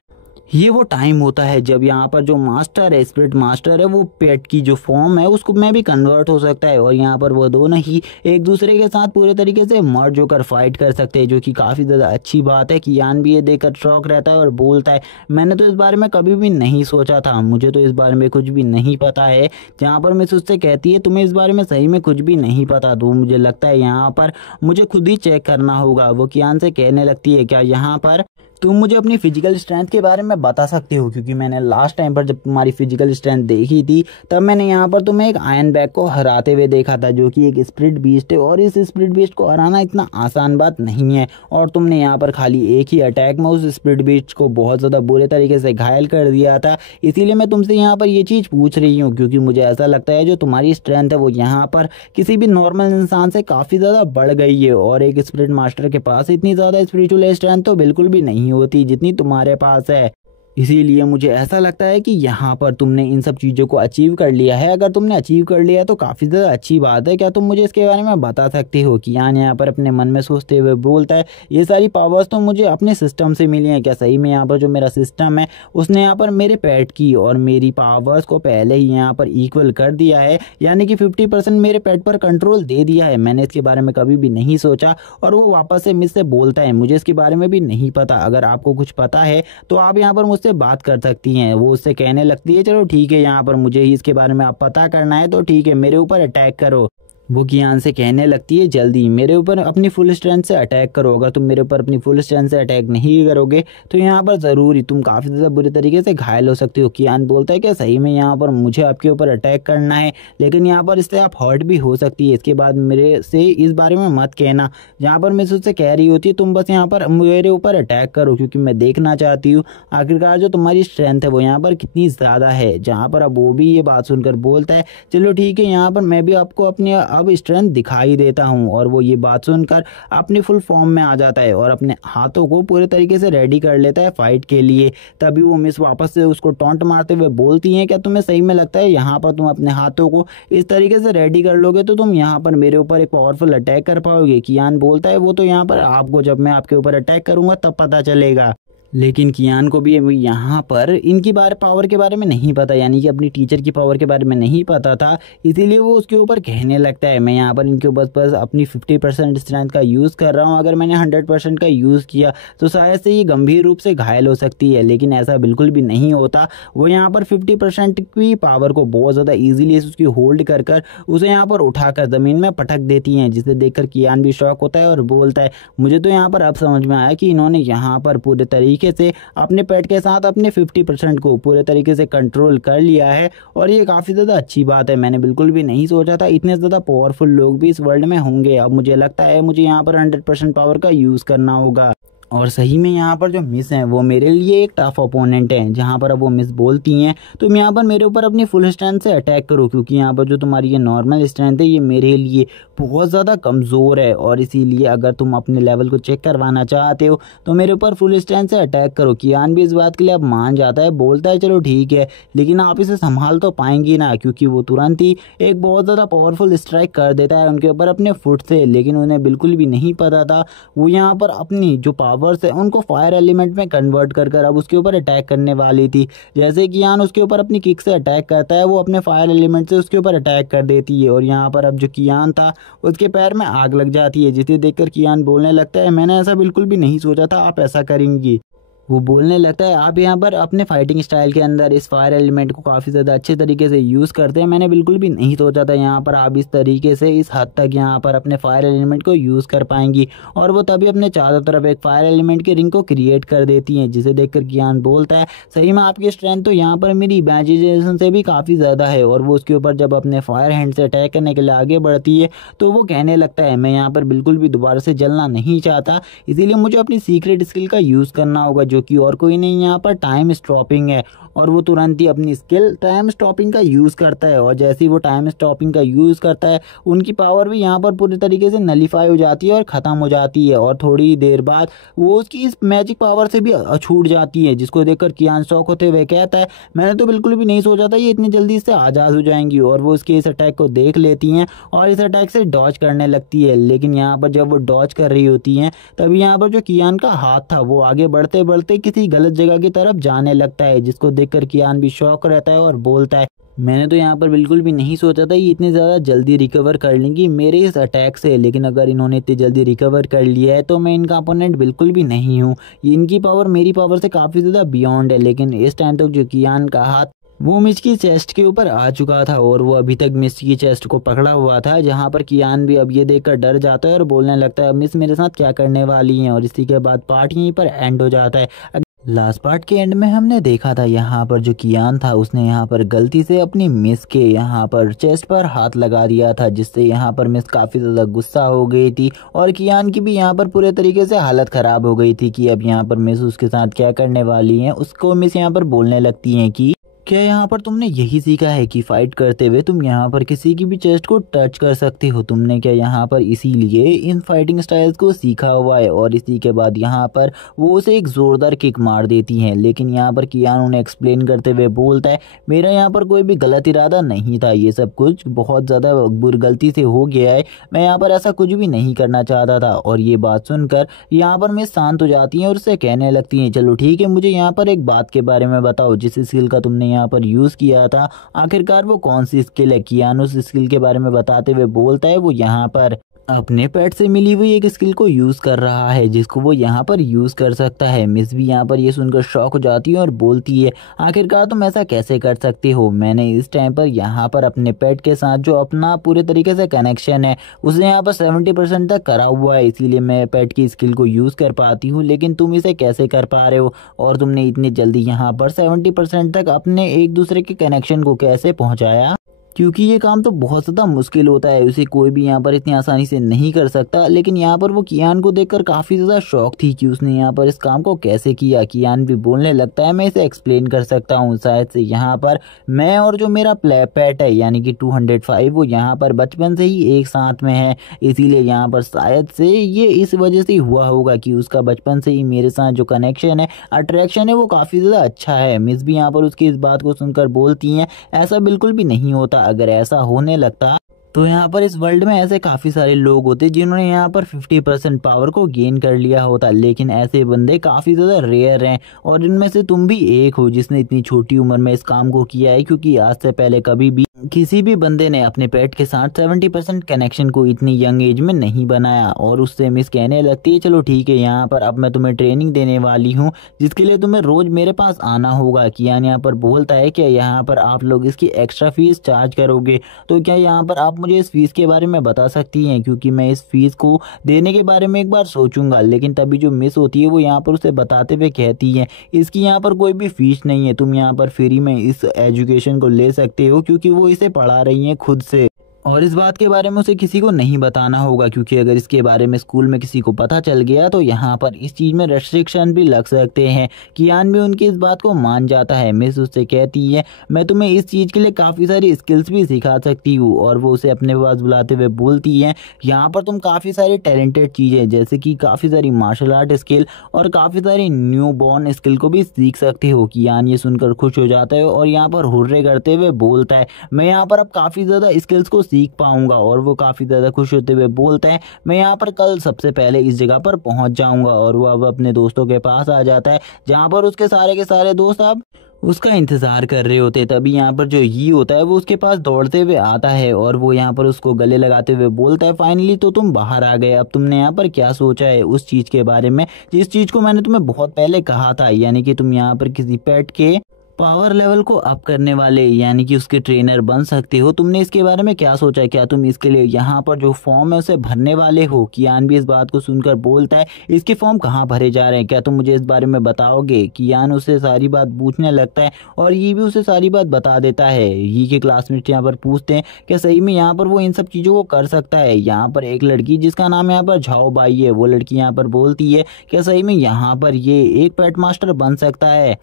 ये वो टाइम होता है जब यहाँ पर जो मास्टर है, स्पिरिट मास्टर है, वो पेट की जो फॉर्म है उसको में भी कन्वर्ट हो सकता है और यहाँ पर वो दोनों ही एक दूसरे के साथ पूरे तरीके से मर्ज होकर फाइट कर सकते हैं, जो कि काफ़ी ज़्यादा अच्छी बात है। कियान भी ये देखकर शौक रहता है और बोलता है मैंने तो इस बारे में कभी भी नहीं सोचा था, मुझे तो इस बारे में कुछ भी नहीं पता है। जहाँ पर मिस उससे कहती है तुम्हें इस बारे में सही में कुछ भी नहीं पता, तो मुझे लगता है यहाँ पर मुझे खुद ही चेक करना होगा। वो कियान से कहने लगती है क्या यहाँ पर तुम मुझे अपनी फिजिकल स्ट्रेंथ के बारे में बता सकते हो, क्योंकि मैंने लास्ट टाइम पर जब तुम्हारी फिजिकल स्ट्रेंथ देखी थी तब मैंने यहाँ पर तुम्हें एक आयरन बैग को हराते हुए देखा था जो कि एक स्पिरिट बीस्ट है और इस स्पिरिट बीस्ट को हराना इतना आसान बात नहीं है और तुमने यहाँ पर खाली एक ही अटैक में उस स्पिरिट बीस्ट को बहुत ज़्यादा बुरे तरीके से घायल कर दिया था। इसीलिए मैं तुमसे यहाँ पर ये चीज़ पूछ रही हूँ क्योंकि मुझे ऐसा लगता है जो तुम्हारी स्ट्रेंथ है वो यहाँ पर किसी भी नॉर्मल इंसान से काफ़ी ज़्यादा बढ़ गई है और एक स्पिरिट मास्टर के पास इतनी ज़्यादा स्पिरिचुअल स्ट्रेंथ तो बिल्कुल भी नहीं होती जितनी तुम्हारे पास है। इसीलिए मुझे ऐसा लगता है कि यहाँ पर तुमने इन सब चीज़ों को अचीव कर लिया है। अगर तुमने अचीव कर लिया है तो काफ़ी ज़्यादा अच्छी बात है। क्या तुम मुझे इसके बारे में बता सकते हो? कियान यहाँ पर अपने मन में सोचते हुए बोलता है ये सारी पावर्स तो मुझे अपने सिस्टम से मिली हैं। क्या सही में यहाँ पर जो मेरा सिस्टम है उसने यहाँ पर मेरे पेट की और मेरी पावर्स को पहले ही यहाँ पर इक्वल कर दिया है, यानी कि 50% मेरे पेट पर कंट्रोल दे दिया है। मैंने इसके बारे में कभी भी नहीं सोचा। और वो वापस से मुझसे बोलता है मुझे इसके बारे में भी नहीं पता, अगर आपको कुछ पता है तो आप यहाँ पर मुझसे बात कर सकती हैं। वो उससे कहने लगती है चलो ठीक है, यहाँ पर मुझे ही इसके बारे में आप पता करना है तो ठीक है, मेरे ऊपर अटैक करो। वो कियान से कहने लगती है जल्दी मेरे ऊपर अपनी फुल स्ट्रेंथ से अटैक करो, अगर तुम मेरे ऊपर अपनी फुल स्ट्रेंथ से अटैक नहीं करोगे तो यहाँ पर ज़रूर ही तुम काफ़ी ज़्यादा बुरी तरीके से घायल हो सकते हो। कियान बोलता है कि सही में यहाँ पर मुझे आपके ऊपर अटैक करना है, लेकिन यहाँ पर इससे आप हर्ट भी हो सकती है, इसके बाद मेरे से इस बारे में मत कहना। जहाँ पर मैं उससे कह रही होती है तुम बस यहाँ पर मेरे ऊपर अटैक करो क्योंकि मैं देखना चाहती हूँ आखिरकार जो तुम्हारी स्ट्रेंथ है वो यहाँ पर कितनी ज़्यादा है। जहाँ पर अब वो भी ये बात सुनकर बोलता है चलो ठीक है, यहाँ पर मैं भी आपको अपनी अब स्ट्रेंथ दिखाई देता हूँ। और वो ये बात सुनकर अपनी फुल फॉर्म में आ जाता है और अपने हाथों को पूरे तरीके से रेडी कर लेता है फाइट के लिए। तभी वो मिस वापस से उसको टॉन्ट मारते हुए बोलती हैं क्या तुम्हें सही में लगता है यहाँ पर तुम अपने हाथों को इस तरीके से रेडी कर लोगे तो तुम यहाँ पर मेरे ऊपर एक पावरफुल अटैक कर पाओगे? कियान बोलता है वो तो यहाँ पर आपको जब मैं आपके ऊपर अटैक करूंगा तब पता चलेगा। लेकिन कियान को भी यहाँ पर इनकी पावर के बारे में नहीं पता, यानी कि अपनी टीचर की पावर के बारे में नहीं पता था। इसीलिए वो उसके ऊपर कहने लगता है मैं यहाँ पर इनके ऊपर बस अपनी 50% स्ट्रेंथ का यूज़ कर रहा हूँ, अगर मैंने 100% का यूज़ किया तो शायद से ये गंभीर रूप से घायल हो सकती है, लेकिन ऐसा बिल्कुल भी नहीं होता। वो यहाँ पर 50% की पावर को बहुत ज़्यादा ईजिली उसकी होल्ड कर कर उसे यहाँ पर उठाकर ज़मीन में पटक देती हैं, जिसे देखकर कियान भी शॉक होता है और बोलता है मुझे तो यहाँ पर अब समझ में आया कि इन्होंने यहाँ पर पूरे तरीके से अपने पेट के साथ अपने 50% को पूरे तरीके से कंट्रोल कर लिया है। और ये काफ़ी ज़्यादा अच्छी बात है, मैंने बिल्कुल भी नहीं सोचा था इतने ज़्यादा पावरफुल लोग भी इस वर्ल्ड में होंगे। अब मुझे लगता है मुझे यहाँ पर 100% पावर का यूज़ करना होगा। और सही में यहाँ पर जो मिस हैं वो मेरे लिए एक टफ ओपोनेंट हैं। जहाँ पर अब वो मिस बोलती हैं तुम यहाँ पर मेरे ऊपर अपनी फुल स्ट्रेंथ से अटैक करो, क्योंकि यहाँ पर जो तुम्हारी ये नॉर्मल स्ट्रेंथ है ये मेरे लिए बहुत ज़्यादा कमज़ोर है और इसीलिए अगर तुम अपने लेवल को चेक करवाना चाहते हो तो मेरे ऊपर फुल स्ट्रेंथ से अटैक करो। कियान भी इस बात के लिए अब मान जाता है, बोलता है चलो ठीक है, लेकिन आप इसे संभाल तो पाएंगी ना? क्योंकि वो तुरंत ही एक बहुत ज़्यादा पावरफुल स्ट्राइक कर देता है उनके ऊपर अपने फुट से। लेकिन उन्हें बिल्कुल भी नहीं पता था वो यहाँ पर अपनी जो पावर्स है उनको फायर एलिमेंट में कन्वर्ट कर कर अब उसके ऊपर अटैक करने वाली थी। जैसे कियान उसके ऊपर अपनी किक से अटैक करता है वो अपने फायर एलिमेंट से उसके ऊपर अटैक कर देती है और यहाँ पर अब जो कियान था उसके पैर में आग लग जाती है, जिसे देखकर कियान बोलने लगता है मैंने ऐसा बिल्कुल भी नहीं सोचा था आप ऐसा करेंगी। वो बोलने लगता है आप यहाँ पर अपने फाइटिंग स्टाइल के अंदर इस फायर एलिमेंट को काफ़ी ज़्यादा अच्छे तरीके से यूज़ करते हैं, मैंने बिल्कुल भी नहीं सोचा था यहाँ पर आप इस तरीके से इस हद तक यहाँ पर अपने फायर एलिमेंट को यूज़ कर पाएंगी। और वो तभी अपने चारों तरफ एक फायर एलिमेंट की रिंग को क्रिएट कर देती हैं, जिसे देखकर कियान बोलता है सही में आपकी स्ट्रेंथ तो यहाँ पर मेरी इमेजिनेशन से भी काफ़ी ज़्यादा है। और वो उसके ऊपर जब अपने फायर हैंड से अटैक करने के लिए आगे बढ़ती है तो वो कहने लगता है मैं यहाँ पर बिल्कुल भी दोबारा से जलना नहीं चाहता, इसीलिए मुझे अपनी सीक्रेट स्किल का यूज़ करना होगा जो कि और कोई नहीं यहाँ पर टाइम स्टॉपिंग है। और वो तुरंत ही अपनी स्किल टाइम स्टॉपिंग का यूज़ करता है। और जैसे ही वो टाइम स्टॉपिंग का यूज़ करता है उनकी पावर भी यहाँ पर पूरी तरीके से नलीफाई हो जाती है और ख़त्म हो जाती है, और थोड़ी देर बाद वो उसकी इस मैजिक पावर से भी छूट जाती है, जिसको देखकर कियान शॉक होते हुए कहता है मैंने तो बिल्कुल भी नहीं सोचा था ये इतनी जल्दी इससे आज़ाद हो जाएंगी। और वो उसके इस अटैक को देख लेती हैं और इस अटैक से डॉज करने लगती है। लेकिन यहाँ पर जब वो डॉज कर रही होती हैं तभी यहाँ पर जो कियान का हाथ था वो आगे बढ़ते बढ़ते किसी गलत जगह की तरफ जाने लगता है, जिसको देखकर कियान भी शॉक रहता है और बोलता है मैंने तो यहाँ पर बिल्कुल भी नहीं सोचा था ये इतनी ज़्यादा जल्दी रिकवर कर लेंगी मेरे इस अटैक से, लेकिन अगर इन्होंने इतनी जल्दी रिकवर कर लिया है तो मैं इनका अपोनेंट बिल्कुल भी नहीं हूँ। इनकी पावर मेरी पावर से काफ़ी ज़्यादा बियॉन्ड है। लेकिन इस टाइम तक जो कियान का हाथ वो मिस की चेस्ट के ऊपर आ चुका था और वो अभी तक मिस की चेस्ट को पकड़ा हुआ था, जहाँ पर कियान भी अब ये देखकर डर जाता है और बोलने लगता है मिस मेरे साथ क्या करने वाली हैं। और इसी के बाद पार्ट यहीं पर एंड हो जाता है। लास्ट पार्ट के एंड में हमने देखा था यहाँ पर जो कियान था उसने यहाँ पर गलती से अपनी मिस के यहाँ पर चेस्ट पर हाथ लगा दिया था, जिससे यहाँ पर मिस काफ़ी ज़्यादा गुस्सा हो गई थी और कियान की भी यहाँ पर पूरे तरीके से हालत ख़राब हो गई थी कि अब यहाँ पर मिस उसके साथ क्या करने वाली हैं। उसको मिस यहाँ पर बोलने लगती हैं कि क्या यहाँ पर तुमने यही सीखा है कि फाइट करते हुए तुम यहाँ पर किसी की भी चेस्ट को टच कर सकते हो, तुमने क्या यहाँ पर इसीलिए इन फाइटिंग स्टाइल्स को सीखा हुआ है। और इसी के बाद यहाँ पर वो उसे एक ज़ोरदार किक मार देती हैं। लेकिन यहाँ पर कियान उन्हें एक्सप्लेन करते हुए बोलता है मेरा यहाँ पर कोई भी गलत इरादा नहीं था, ये सब कुछ बहुत ज़्यादा बुरी गलती से हो गया है, मैं यहाँ पर ऐसा कुछ भी नहीं करना चाहता था। और ये बात सुनकर यहाँ पर मैं शांत हो जाती हैं और उससे कहने लगती हैं चलो ठीक है मुझे यहाँ पर एक बात के बारे में बताओ, जिस स्किल का तुमने यहाँ पर यूज किया था आखिरकार वो कौन सी स्किल है। कियान उस स्किल के बारे में बताते हुए बोलता है वो यहाँ पर अपने पेट से मिली हुई एक स्किल को यूज कर रहा है जिसको वो यहाँ पर यूज कर सकता है। मिस भी यहाँ पर ये सुनकर शॉक हो जाती है और बोलती है आखिरकार तुम ऐसा कैसे कर सकते हो, मैंने इस टाइम पर यहाँ पर अपने पेट के साथ जो अपना पूरे तरीके से कनेक्शन है उसे यहाँ पर 70% तक करा हुआ है, इसीलिए मैं पेट की स्किल को यूज कर पाती हूँ, लेकिन तुम इसे कैसे कर पा रहे हो और तुमने इतनी जल्दी यहाँ पर 70% तक अपने एक दूसरे के कनेक्शन को कैसे पहुँचाया, क्योंकि ये काम तो बहुत ज़्यादा मुश्किल होता है, उसे कोई भी यहाँ पर इतनी आसानी से नहीं कर सकता। लेकिन यहाँ पर वो कियान को देखकर काफ़ी ज़्यादा शौक थी कि उसने यहाँ पर इस काम को कैसे किया। कियान भी बोलने लगता है मैं इसे एक्सप्लेन कर सकता हूँ, शायद से यहाँ पर मैं और जो मेरा पेट है यानी कि 205 वो यहाँ पर बचपन से ही एक साथ में है, इसीलिए यहाँ पर शायद से ये इस वजह से हुआ होगा कि उसका बचपन से ही मेरे साथ जो कनेक्शन है अट्रैक्शन है वो काफ़ी ज़्यादा अच्छा है। मिस भी यहाँ पर उसकी इस बात को सुनकर बोलती हैं ऐसा बिल्कुल भी नहीं होता, अगर ऐसा होने लगता तो यहाँ पर इस वर्ल्ड में ऐसे काफ़ी सारे लोग होते जिन्होंने यहाँ पर 50% पावर को गेन कर लिया होता, लेकिन ऐसे बंदे काफ़ी ज़्यादा रेयर हैं और इनमें से तुम भी एक हो जिसने इतनी छोटी उम्र में इस काम को किया है, क्योंकि आज से पहले कभी भी किसी भी बंदे ने अपने पेट के साथ 70% कनेक्शन को इतनी यंग एज में नहीं बनाया। और उससे मिस कहने लगती है चलो ठीक है यहाँ पर अब मैं तुम्हें ट्रेनिंग देने वाली हूँ जिसके लिए तुम्हें रोज़ मेरे पास आना होगा। कियान यहाँ पर बोलता है कि यहाँ पर आप लोग इसकी एक्स्ट्रा फीस चार्ज करोगे, तो क्या यहाँ पर आप मुझे इस फीस के बारे में बता सकती हैं, क्योंकि मैं इस फीस को देने के बारे में एक बार सोचूंगा। लेकिन तभी जो मिस होती है वो यहाँ पर उसे बताते हुए कहती है इसकी यहाँ पर कोई भी फीस नहीं है, तुम यहाँ पर फ्री में इस एजुकेशन को ले सकते हो, क्योंकि वो इसे पढ़ा रही हैं खुद से। और इस बात के बारे में उसे किसी को नहीं बताना होगा, क्योंकि अगर इसके बारे में स्कूल में किसी को पता चल गया तो यहाँ पर इस चीज़ में रेस्ट्रिक्शन भी लग सकते हैं। कियान भी उनकी इस बात को मान जाता है। मिस उससे कहती है मैं तुम्हें इस चीज़ के लिए काफ़ी सारी स्किल्स भी सिखा सकती हूँ, और वो उसे अपने पास बुलाते हुए बोलती है यहाँ पर तुम काफ़ी सारी टैलेंटेड चीज़ें जैसे कि काफ़ी सारी मार्शल आर्ट स्किल और काफ़ी सारी न्यू बॉर्न स्किल को भी सीख सकते हो। कियान ये सुनकर खुश हो जाता है और यहाँ पर हुर्रे करते हुए बोलता है मैं यहाँ पर अब काफ़ी ज़्यादा स्किल्स को सीख पाऊंगा। और वो काफ़ी ज़्यादा खुश होते हुए बोलता है मैं यहाँ पर कल सबसे पहले इस जगह पर पहुँच जाऊंगा। और वो अब अपने दोस्तों के पास आ जाता है जहाँ पर उसके सारे के सारे दोस्त अब उसका इंतज़ार कर रहे होते। तभी यहाँ पर जो ही होता है वो उसके पास दौड़ते हुए आता है और वो यहाँ पर उसको गले लगाते हुए बोलता है फाइनली तो तुम बाहर आ गए, अब तुमने यहाँ पर क्या सोचा है उस चीज़ के बारे में जिस चीज़ को मैंने तुम्हें बहुत पहले कहा था, यानी कि तुम यहाँ पर किसी पेट के पावर लेवल को अप करने वाले यानी कि उसके ट्रेनर बन सकते हो। तुमने इसके बारे में क्या सोचा है, क्या तुम इसके लिए यहाँ पर जो फॉर्म है उसे भरने वाले हो। कियान भी इस बात को सुनकर बोलता है इसके फॉर्म कहाँ भरे जा रहे हैं, क्या तुम मुझे इस बारे में बताओगे। कियान उसे सारी बात पूछने लगता है और ये भी उसे सारी बात बता देता है। ये के क्लासमेट यहाँ पर पूछते हैं क्या सही में यहाँ पर वो इन सब चीज़ों को कर सकता है। यहाँ पर एक लड़की जिसका नाम यहाँ पर झाओ बाई है वो लड़की यहाँ पर बोलती है क्या सही में यहाँ पर ये एक पेट मास्टर बन सकता है।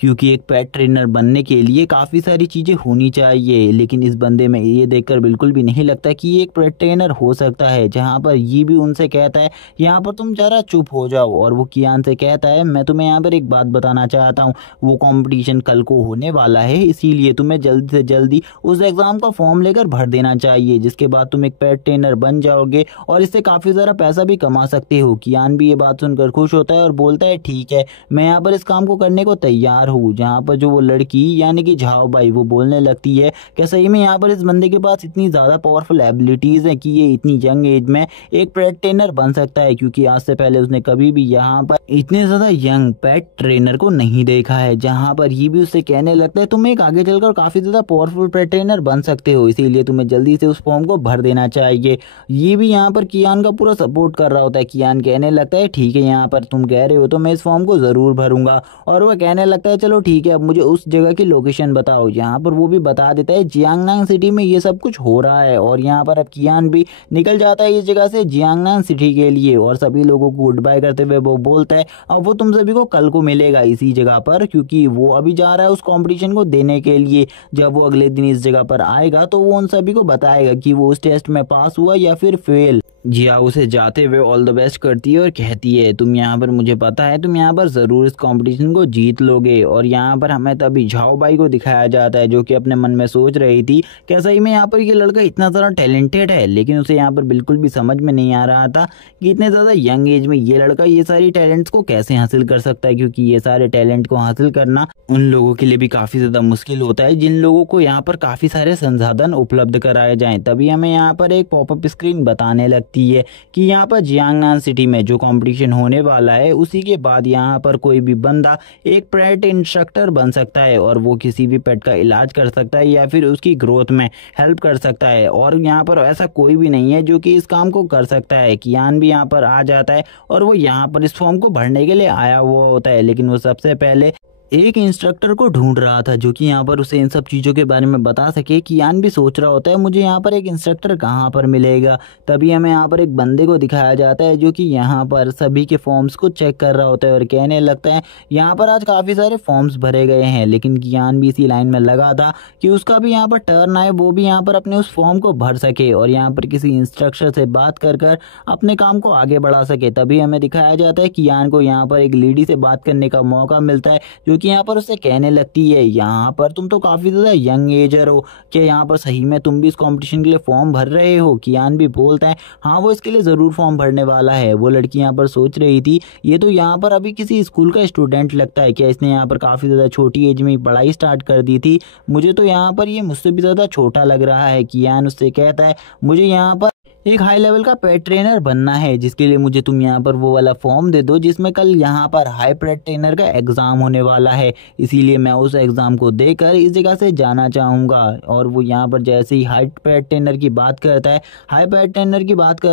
क्योंकि एक पेट ट्रेनर बनने के लिए काफ़ी सारी चीज़ें होनी चाहिए, लेकिन इस बंदे में ये देखकर बिल्कुल भी नहीं लगता कि ये एक पेट ट्रेनर हो सकता है। जहाँ पर ये भी उनसे कहता है यहाँ पर तुम ज़रा चुप हो जाओ, और वो कियान से कहता है मैं तुम्हें यहाँ पर एक बात बताना चाहता हूँ, वो कंपटीशन कल को होने वाला है, इसीलिए तुम्हें जल्दी से जल्दी उस एग्ज़ाम का फॉर्म लेकर भर देना चाहिए, जिसके बाद तुम एक पेट ट्रेनर बन जाओगे और इससे काफ़ी ज़्यादा पैसा भी कमा सकते हो। कियान भी ये बात सुनकर खुश होता है और बोलता है ठीक है, मैं यहाँ पर इस काम को करने को तैयार हूँ। जहाँ पर जो वो लड़की यानी कि झाओ बाई वो बोलने लगती है क्या सही में यहाँ पर इस बंदे के पास इतनी ज़्यादा पावरफुल एबिलिटीज़ हैं कि ये इतनी यंग एज में एक पेट ट्रेनर बन सकता है, क्योंकि आज से पहले उसने कभी भी यहाँ पर इतने ज़्यादा यंग पेट ट्रेनर को नहीं देखा है। जहाँ पर ये भी उससे कहने लगता है तुम एक आगे चलकर काफ़ी ज़्यादा पावरफुल पेट ट्रेनर बन सकते हो, इसीलिए तुम्हें जल्दी से उस फॉर्म को भर देना चाहिए। ये भी यहाँ पर कियान का पूरा सपोर्ट कर रहा होता है। कियान कहने लगता है ठीक है, यहाँ पर तुम कह रहे हो तो मैं इस फॉर्म को ज़रूर भरूंगा, और वह कहने लगता है चलो ठीक है, अब मुझे उस जगह की लोकेशन बताओ। यहाँ पर वो भी बता देता है जियांगनांग सिटी में ये सब कुछ हो रहा है, और यहाँ पर अब कियान भी निकल जाता है इस जगह से जियांगनांग सिटी के लिए, और सभी लोगों को गुड बाय करते हुए वो बोलता है अब वो तुम सभी को कल को मिलेगा इसी जगह पर, क्योंकि वो अभी जा रहा है उस कंपटीशन को देने के लिए। जब वो अगले दिन इस जगह पर आएगा तो वो उन सभी को बताएगा कि वो उस टेस्ट में पास हुआ या फिर फेल। जिया उसे जाते हुए ऑल द बेस्ट करती है और कहती है तुम यहाँ पर, मुझे पता है तुम यहाँ पर ज़रूर इस कंपटीशन को जीत लोगे। और यहाँ पर हमें तभी झाओ बाई को दिखाया जाता है जो कि अपने मन में सोच रही थी क्या सही में यहाँ पर ये लड़का इतना ज़्यादा टैलेंटेड है, लेकिन उसे यहाँ पर बिल्कुल भी समझ में नहीं आ रहा था कि इतने ज़्यादा यंग एज में ये लड़का ये सारी टैलेंट्स को कैसे हासिल कर सकता है, क्योंकि ये सारे टैलेंट को हासिल करना उन लोगों के लिए भी काफ़ी ज़्यादा मुश्किल होता है जिन लोगों को यहाँ पर काफ़ी सारे संसाधन उपलब्ध कराए जाएँ। तभी हमें यहाँ पर एक पॉपअप स्क्रीन बताने लगती है कि यहाँ पर जियांगनान सिटी में जो कंपटीशन होने वाला है उसी के बाद यहाँ पर कोई भी बंदा एक पेट इंस्ट्रक्टर बन सकता है, और वो किसी भी पेट का इलाज कर सकता है या फिर उसकी ग्रोथ में हेल्प कर सकता है, और यहाँ पर ऐसा कोई भी नहीं है जो कि इस काम को कर सकता है। कियान भी यहाँ पर आ जाता है और वो यहाँ पर इस फॉर्म को भरने के लिए आया हुआ होता है, लेकिन वो सबसे पहले एक इंस्ट्रक्टर को ढूंढ रहा था जो कि यहाँ पर उसे इन सब चीज़ों के बारे में बता सके। कियान भी सोच रहा होता है मुझे यहाँ पर एक इंस्ट्रक्टर कहाँ पर मिलेगा। तभी हमें यहाँ पर एक बंदे को दिखाया जाता है जो कि यहाँ पर सभी के फॉर्म्स को चेक कर रहा होता है और कहने लगता है यहाँ पर आज काफ़ी सारे फॉर्म्स भरे गए हैं, लेकिन कियान भी इसी लाइन में लगा था कि उसका भी यहाँ पर टर्न आए, वो भी यहाँ पर अपने उस फॉर्म को भर सके और यहाँ पर किसी इंस्ट्रक्टर से बात कर कर अपने काम को आगे बढ़ा सके। तभी हमें दिखाया जाता है कियान को यहाँ पर एक लेडी से बात करने का मौका मिलता है जो कि यहाँ पर उससे कहने लगती है यहाँ पर तुम तो काफ़ी ज़्यादा यंग एजर हो, क्या यहाँ पर सही में तुम भी इस कंपटीशन के लिए फॉर्म भर रहे हो। कियान भी बोलता है हाँ वो इसके लिए ज़रूर फॉर्म भरने वाला है। वो लड़की यहाँ पर सोच रही थी ये तो यहाँ पर अभी किसी स्कूल का स्टूडेंट लगता है, क्या इसने यहाँ पर काफ़ी ज़्यादा छोटी एज में पढ़ाई स्टार्ट कर दी थी, मुझे तो यहाँ पर ये मुझसे भी ज़्यादा छोटा लग रहा है। कियान उससे कहता है मुझे यहाँ पर एक हाई लेवल का पेट ट्रेनर बनना है, जिसके लिए मुझे तुम यहाँ पर वो वाला फॉर्म दे दो जिसमें कल यहाँ पर हाई पेट ट्रेनर का एग्ज़ाम होने वाला है, इसीलिए मैं उस एग्ज़ाम को देकर इस जगह से जाना चाहूँगा। और वो यहाँ पर जैसे ही हाई पेट ट्रेनर की बात करता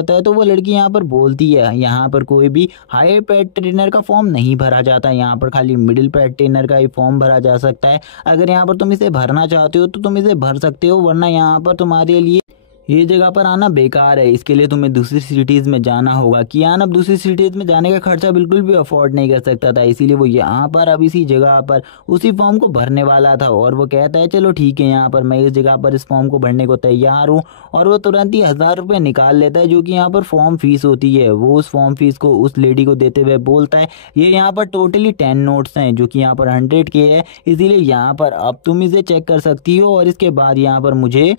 है तो वो लड़की यहाँ पर बोलती है यहाँ पर कोई भी हाई पेट ट्रेनर का फॉर्म नहीं भरा जाता, यहाँ पर खाली मिडिल पेट ट्रेनर का ही फॉर्म भरा जा सकता है। अगर यहाँ पर तुम इसे भरना चाहते हो तो तुम इसे भर सकते हो, वरना यहाँ पर तुम्हारे लिए ये जगह पर आना बेकार है, इसके लिए तुम्हें दूसरी सिटीज़ में जाना होगा। कियान अब दूसरी सिटीज़ में जाने का खर्चा बिल्कुल भी अफोर्ड नहीं कर सकता था, इसीलिए वो यहाँ पर अब इसी जगह पर उसी फॉर्म को भरने वाला था। और वो कहता है चलो ठीक है यहाँ पर मैं इस जगह पर इस फॉर्म को भरने को तैयार हूँ, और वो तुरंत ही 1000 रुपये निकाल लेता है जो कि यहाँ पर फॉर्म फीस होती है। वो उस फॉर्म फीस को उस लेडी को देते हुए बोलता है ये यहाँ पर टोटली 10 नोट्स हैं जो कि यहाँ पर 100 के है, इसीलिए यहाँ पर अब तुम इसे चेक कर सकती हो और इसके बाद यहाँ पर मुझे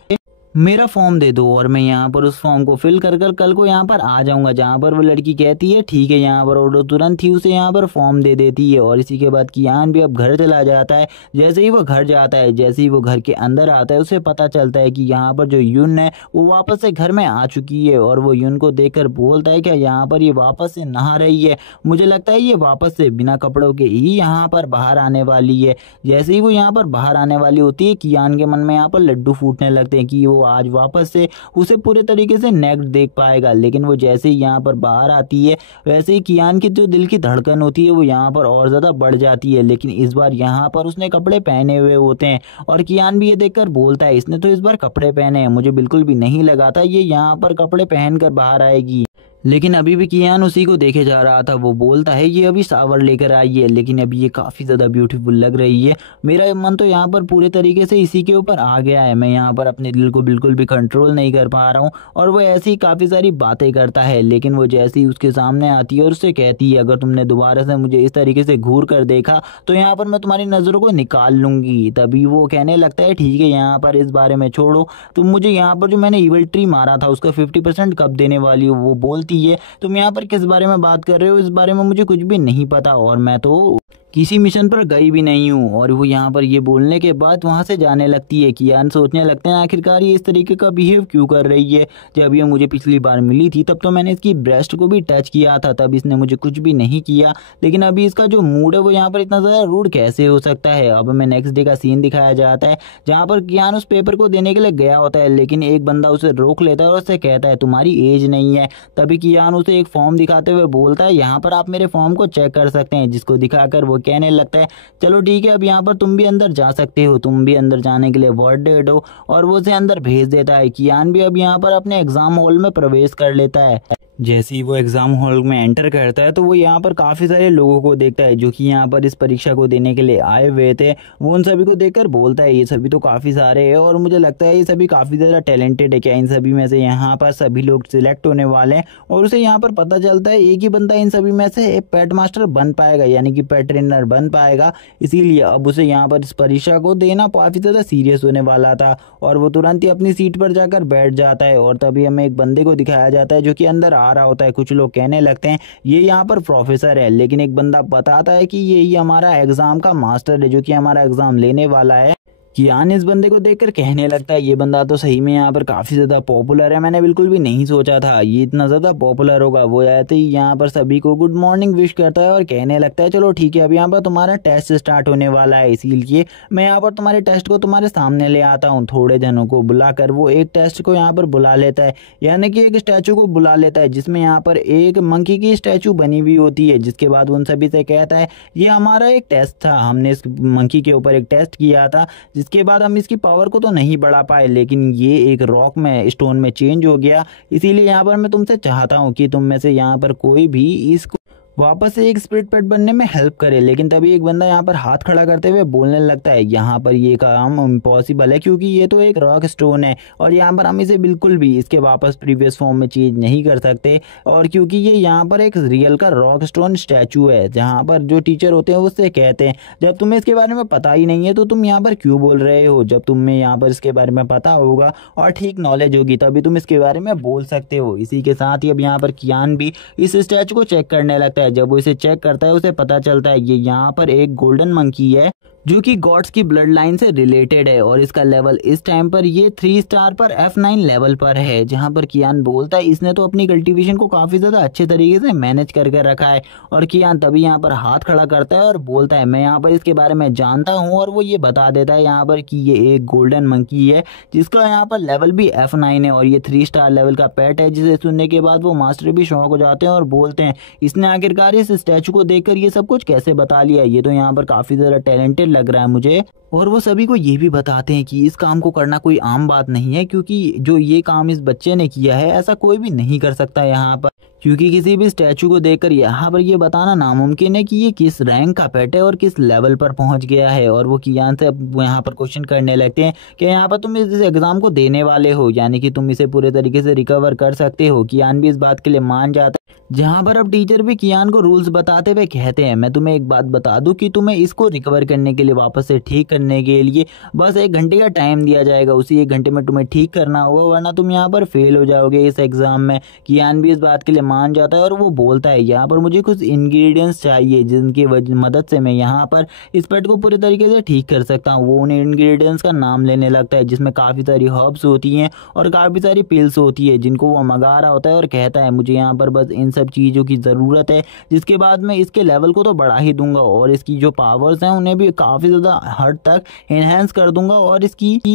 मेरा फॉर्म दे दो और मैं यहाँ पर उस फॉर्म को फिल कर कर कल को यहाँ पर आ जाऊँगा। जहाँ पर वो लड़की कहती है ठीक है यहाँ पर, और तुरंत ही उसे यहाँ पर फॉर्म दे देती है। और इसी के बाद कियान भी अब घर चला जाता है। जैसे ही वो घर जाता है, जैसे ही वो घर के अंदर आता है उसे पता चलता है कि यहाँ पर जो यून है वो वापस से घर में आ चुकी है, और वो यून को देखकर बोलता है क्या यहाँ पर ये वापस से नहा रही है, मुझे लगता है ये वापस से बिना कपड़ों के ही यहाँ पर बाहर आने वाली है। जैसे ही वो यहाँ पर बाहर आने वाली होती है कियान के मन में यहाँ पर लड्डू फूटने लगते हैं कि वो आज वापस से उसे पूरे तरीके से नेक्ड देख पाएगा। लेकिन वो जैसे ही यहाँ पर बाहर आती है वैसे ही कियान की जो दिल की धड़कन होती है वो यहाँ पर और ज़्यादा बढ़ जाती है, लेकिन इस बार यहाँ पर उसने कपड़े पहने हुए होते हैं। और कियान भी ये देखकर बोलता है इसने तो इस बार कपड़े पहने हैं, मुझे बिल्कुल भी नहीं लगा था ये यहाँ पर कपड़े पहन कर बाहर आएगी। लेकिन अभी भी कियान उसी को देखे जा रहा था। वो बोलता है ये अभी शावर लेकर आई है, लेकिन अभी ये काफ़ी ज़्यादा ब्यूटीफुल लग रही है। मेरा मन तो यहाँ पर पूरे तरीके से इसी के ऊपर आ गया है। मैं यहाँ पर अपने दिल को बिल्कुल भी कंट्रोल नहीं कर पा रहा हूँ। और वो ऐसी ही काफ़ी सारी बातें करता है, लेकिन वो जैसे ही उसके सामने आती है और उससे कहती है अगर तुमने दोबारा से मुझे इस तरीके से घूर कर देखा तो यहाँ पर मैं तुम्हारी नज़रों को निकाल लूँगी। तभी वो कहने लगता है ठीक है यहाँ पर इस बारे में छोड़ो, तुम मुझे यहाँ पर जो मैंने इविल ट्री मारा था उसका 50% कब देने वाली हो। वो बोलती है तुम यहाँ पर किस बारे में बात कर रहे हो, इस बारे में मुझे कुछ भी नहीं पता और मैं तो किसी मिशन पर गई भी नहीं हूँ। और वो यहाँ पर ये बोलने के बाद वहाँ से जाने लगती है। कियान सोचने लगते हैं आखिरकार ये इस तरीके का बिहेव क्यों कर रही है। जब ये मुझे पिछली बार मिली थी तब तो मैंने इसकी ब्रेस्ट को भी टच किया था, तब इसने मुझे कुछ भी नहीं किया, लेकिन अभी इसका जो मूड है वो यहाँ पर इतना ज़्यादा रूड कैसे हो सकता है। अब हमें नेक्स्ट डे का सीन दिखाया जाता है जहाँ पर कियान उस पेपर को देने के लिए गया होता है, लेकिन एक बंदा उसे रोक लेता है और उससे कहता है तुम्हारी एज नहीं है। तभी कियान उसे एक फॉर्म दिखाते हुए बोलता है यहाँ पर आप मेरे फॉर्म को चेक कर सकते हैं, जिसको दिखाकर वो कहने लगता है चलो ठीक है अब यहाँ पर तुम भी अंदर जा सकते हो। तुम भी अंदर जाने के लिए वर्ड दे दो और वो उसे अंदर भेज देता है। कियान भी अब यहाँ पर अपने एग्जाम हॉल में प्रवेश कर लेता है। जैसे ही वो एग्ज़ाम हॉल में एंटर करता है तो वो यहाँ पर काफ़ी सारे लोगों को देखता है जो कि यहाँ पर इस परीक्षा को देने के लिए आए हुए थे। वो उन सभी को देखकर बोलता है ये सभी तो काफ़ी सारे हैं और मुझे लगता है ये सभी काफ़ी ज़्यादा टैलेंटेड है, क्या इन सभी में से यहाँ पर सभी लोग सिलेक्ट होने वाले हैं। और उसे यहाँ पर पता चलता है एक ही बंदा इन सभी में से एक पेट मास्टर बन पाएगा, यानी कि पेट ट्रेनर बन पाएगा। इसीलिए अब उसे यहाँ पर इस परीक्षा को देना काफ़ी ज़्यादा सीरियस होने वाला था और वो तुरंत ही अपनी सीट पर जाकर बैठ जाता है। और तभी हमें एक बंदे को दिखाया जाता है जो कि अंदर आ रहा होता है। कुछ लोग कहने लगते हैं ये यहाँ पर प्रोफेसर है, लेकिन एक बंदा बताता है कि ये हमारा एग्जाम का मास्टर है जो कि हमारा एग्जाम लेने वाला है। कियान इस बंदे को देखकर कहने लगता है ये बंदा तो सही में यहाँ पर काफ़ी ज़्यादा पॉपुलर है, मैंने बिल्कुल भी नहीं सोचा था ये इतना ज़्यादा पॉपुलर होगा। वो आते ही यहाँ पर सभी को गुड मॉर्निंग विश करता है और कहने लगता है चलो ठीक है अब यहाँ पर तुम्हारा टेस्ट स्टार्ट होने वाला है, इसीलिए मैं यहाँ पर तुम्हारे टेस्ट को तुम्हारे सामने ले आता हूँ। थोड़े जनों को बुलाकर वो एक टेस्ट को यहाँ पर बुला लेता है, यानी कि एक स्टैचू को बुला लेता है जिसमें यहाँ पर एक मंकी की स्टैचू बनी हुई होती है। जिसके बाद उन सभी से कहता है ये हमारा एक टेस्ट था, हमने इस मंकी के ऊपर एक टेस्ट किया था जिसके बाद हम इसकी पावर को तो नहीं बढ़ा पाए, लेकिन ये एक रॉक में स्टोन में चेंज हो गया। इसीलिए यहाँ पर मैं तुमसे चाहता हूँ कि तुम में से यहाँ पर कोई भी इसको वापस से एक स्पिरिट पेट बनने में हेल्प करे। लेकिन तभी एक बंदा यहाँ पर हाथ खड़ा करते हुए बोलने लगता है यहाँ पर ये काम इम्पॉसिबल है क्योंकि ये तो एक रॉक स्टोन है और यहाँ पर हम इसे बिल्कुल भी इसके वापस प्रीवियस फॉर्म में चेंज नहीं कर सकते। और क्योंकि ये यहाँ पर एक रियल का रॉक स्टोन स्टैचू है, जहाँ पर जो टीचर होते हैं उससे कहते हैं जब तुम्हें इसके बारे में पता ही नहीं है तो तुम यहाँ पर क्यों बोल रहे हो। जब तुम्हें यहाँ पर इसके बारे में पता होगा और ठीक नॉलेज होगी तभी तुम इसके बारे में बोल सकते हो। इसी के साथ ही अब यहाँ पर कियान भी इस स्टैचू को चेक करने लगता है। जब वो इसे चेक करता है उसे पता चलता है ये यहाँ पर एक गोल्डन मंकी है जो कि गॉड्स की ब्लड लाइन से रिलेटेड है और इसका लेवल इस टाइम पर ये 3 स्टार पर F9 लेवल पर है। जहां पर कियान बोलता है इसने तो अपनी कल्टीवेशन को काफ़ी ज़्यादा अच्छे तरीके से मैनेज करके रखा है। और कियान तभी यहाँ पर हाथ खड़ा करता है और बोलता है मैं यहाँ पर इसके बारे में जानता हूँ। और वो ये बता देता है यहाँ पर कि ये एक गोल्डन मंकी है जिसका यहाँ पर लेवल भी F9 है और ये 3 स्टार लेवल का पेट है। जिसे सुनने के बाद वो मास्टर भी शौक हो जाते हैं और बोलते हैं इसने आखिरकार इस स्टैचू को देखकर ये सब कुछ कैसे बता लिया, ये तो यहाँ पर काफ़ी ज़्यादा टैलेंटेड लग रहा है मुझे। और वो सभी को ये भी बताते हैं कि इस काम को करना कोई आम बात नहीं है क्योंकि जो ये काम इस बच्चे ने किया है ऐसा कोई भी नहीं कर सकता यहाँ पर, क्योंकि किसी भी स्टैचू को देखकर यहाँ पर ये बताना नामुमकिन है कि ये किस रैंक का पेट है और किस लेवल पर पहुँच गया है। और वो कियान से यहाँ पर क्वेश्चन करने लगते हैं कि यहाँ पर तुम इस एग्जाम को देने वाले हो, यानी कि तुम इसे पूरे तरीके से रिकवर कर सकते हो। कियान भी इस बात के लिए मान जाता है। जहाँ पर अब टीचर भी कियान को रूल्स बताते हुए कहते हैं मैं तुम्हें एक बात बता दूं कि तुम्हें इसको रिकवर करने के लिए वापस से ठीक करने के लिए बस 1 घंटे का टाइम दिया जाएगा, उसी 1 घंटे में तुम्हें ठीक करना होगा वरना तुम यहाँ पर फेल हो जाओगे इस एग्जाम में। कियान भी इस बात के लिए मान जाता है और वो बोलता है यहाँ पर मुझे कुछ इंग्रेडिएंट्स चाहिए जिनकी मदद से मैं यहाँ पर इस पेट को पूरे तरीके से ठीक कर सकता हूँ। वो उन इंग्रेडिएंट्स का नाम लेने लगता है जिसमें काफ़ी सारी हर्ब्स होती हैं और काफ़ी सारी पिल्स होती है जिनको वो मंगा रहा होता है और कहता है मुझे यहाँ पर बस इन सब चीज़ों की ज़रूरत है, जिसके बाद मैं इसके लेवल को तो बढ़ा ही दूंगा और इसकी जो पावर्स हैं उन्हें भी काफ़ी ज़्यादा हद तक एनहेंस कर दूंगा और इसकी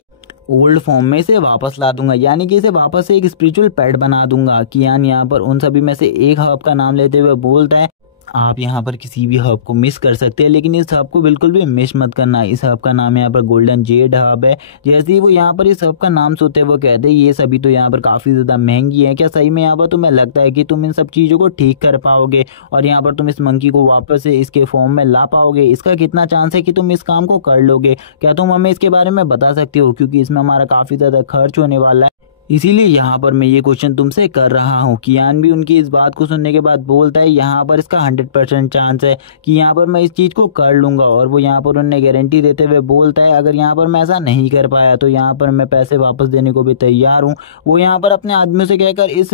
ओल्ड फॉर्म में इसे वापस ला दूंगा, यानी कि इसे वापस से एक स्पिरिचुअल पेट बना दूंगा। कियान यहाँ पर उन सभी में से एक हर्ब का नाम लेते हुए बोलता है आप यहाँ पर किसी भी हब को मिस कर सकते हैं, लेकिन इस हब को बिल्कुल भी मिस मत करना। इस हब का नाम यहाँ पर गोल्डन जेड हब है। जैसे ही वो यहाँ पर इस हब का नाम सुनते हैं वो कहते हैं ये सभी तो यहाँ पर काफ़ी ज़्यादा महंगी है, क्या सही में यहाँ पर तुम्हें लगता है कि तुम इन सब चीज़ों को ठीक कर पाओगे और यहाँ पर तुम इस मंकी को वापस से इसके फॉर्म में ला पाओगे? इसका कितना चांस है कि तुम इस काम को कर लोगे? क्या तुम हमें इसके बारे में बता सकते हो, क्योंकि इसमें हमारा काफ़ी ज़्यादा खर्च होने वाला है। इसीलिए यहाँ पर मैं ये क्वेश्चन तुमसे कर रहा हूँ। कियान भी उनकी इस बात को सुनने के बाद बोलता है यहाँ पर इसका 100% चांस है कि यहाँ पर मैं इस चीज़ को कर लूँगा। और वो यहाँ पर उन्हें गारंटी देते हुए बोलता है अगर यहाँ पर मैं ऐसा नहीं कर पाया तो यहाँ पर मैं पैसे वापस देने को भी तैयार हूँ। वो यहाँ पर अपने आदमियों से कहकर इस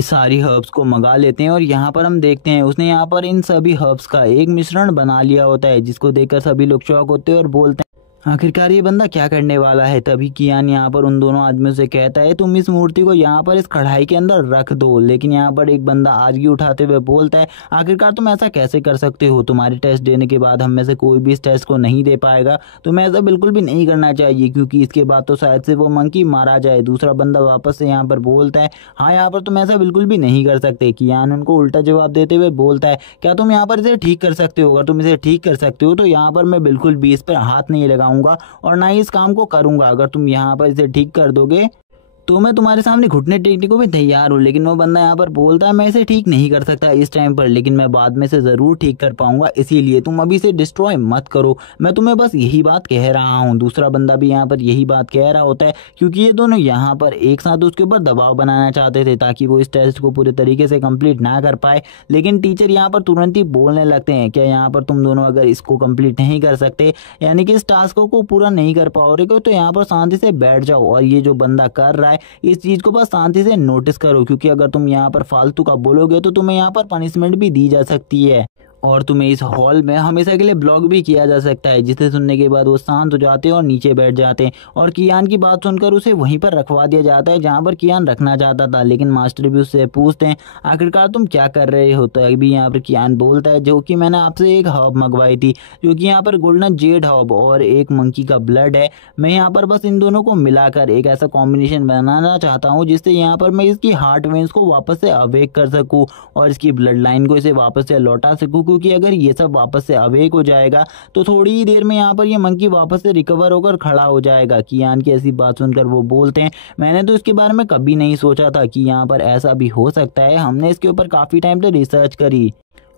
सारी हर्ब्स को मंगा लेते हैं और यहाँ पर हम देखते हैं उसने यहाँ पर इन सभी हर्ब्स का एक मिश्रण बना लिया होता है, जिसको देखकर सभी लोग शॉक होते हैं और बोलते हैं आखिरकार ये बंदा क्या करने वाला है। तभी कियान यहाँ पर उन दोनों आदमियों से कहता है तुम इस मूर्ति को यहाँ पर इस कढ़ाई के अंदर रख दो। लेकिन यहाँ पर एक बंदा आगे उठाते हुए बोलता है आखिरकार तुम ऐसा कैसे कर सकते हो, तुम्हारे टेस्ट देने के बाद हम में से कोई भी इस टेस्ट को नहीं दे पाएगा। तुम्हें ऐसा बिल्कुल भी नहीं करना चाहिए, क्योंकि इसके बाद तो शायद से वो मंकी मारा जाए। दूसरा बंदा वापस से यहाँ पर बोलता है हाँ यहाँ पर तुम ऐसा बिल्कुल भी नहीं कर सकते। कियान उनको उल्टा जवाब देते हुए बोलता है क्या तुम यहाँ पर इसे ठीक कर सकते हो? अगर तुम इसे ठीक कर सकते हो तो यहाँ पर मैं बिल्कुल भी इस पर हाथ नहीं लगाऊंगा और ना ही इस काम को करूंगा। अगर तुम यहाँ पर इसे ठीक कर दोगे तो मैं तुम्हारे सामने घुटने टेकने को भी तैयार हूँ। लेकिन वो बंदा यहाँ पर बोलता है मैं इसे ठीक नहीं कर सकता इस टाइम पर, लेकिन मैं बाद में से ज़रूर ठीक कर पाऊंगा, इसीलिए तुम अभी इसे डिस्ट्रॉय मत करो, मैं तुम्हें बस यही बात कह रहा हूँ। दूसरा बंदा भी यहाँ पर यही बात कह रहा होता है, क्योंकि ये दोनों यहाँ पर एक साथ उसके ऊपर दबाव बनाना चाहते थे ताकि वो इस टेस्ट को पूरे तरीके से कंप्लीट ना कर पाए। लेकिन टीचर यहाँ पर तुरंत ही बोलने लगते हैं क्या यहाँ पर तुम दोनों अगर इसको कंप्लीट नहीं कर सकते, यानी कि इस टास्क को पूरा नहीं कर पाओगे, तो यहाँ पर शांति से बैठ जाओ और ये जो बंदा कर रहा है इस चीज को बस शांति से नोटिस करो, क्योंकि अगर तुम यहाँ पर फालतू का बोलोगे तो तुम्हें यहाँ पर पनिशमेंट भी दी जा सकती है और तुम्हें इस हॉल में हमेशा के लिए ब्लॉक भी किया जा सकता है। जिसे सुनने के बाद वो शांत हो जाते हैं और नीचे बैठ जाते हैं और कियान की बात सुनकर उसे वहीं पर रखवा दिया जाता है जहां पर कियान रखना चाहता था। लेकिन मास्टर भी उससे पूछते हैं आखिरकार तुम क्या कर रहे हो? तो अभी यहाँ पर कियान बोलता है जो कि मैंने आपसे एक हर्ब मंगवाई थी, जो कि यहाँ पर गोल्डन जेड हर्ब और एक मंकी का ब्लड है। मैं यहाँ पर बस इन दोनों को मिलाकर एक ऐसा कॉम्बिनेशन बनाना चाहता हूँ जिससे यहाँ पर मैं इसकी हार्ट वेन्स को वापस से अवेक कर सकूँ और इसकी ब्लड लाइन को इसे वापस से लौटा सकूँ, क्योंकि अगर ये सब वापस से अवेक हो जाएगा तो थोड़ी ही देर में यहाँ पर ये मंकी वापस से रिकवर होकर खड़ा हो जाएगा। कियान की ऐसी बात सुनकर वो बोलते हैं मैंने तो इसके बारे में कभी नहीं सोचा था कि यहाँ पर ऐसा भी हो सकता है। हमने इसके ऊपर काफ़ी टाइम से रिसर्च करी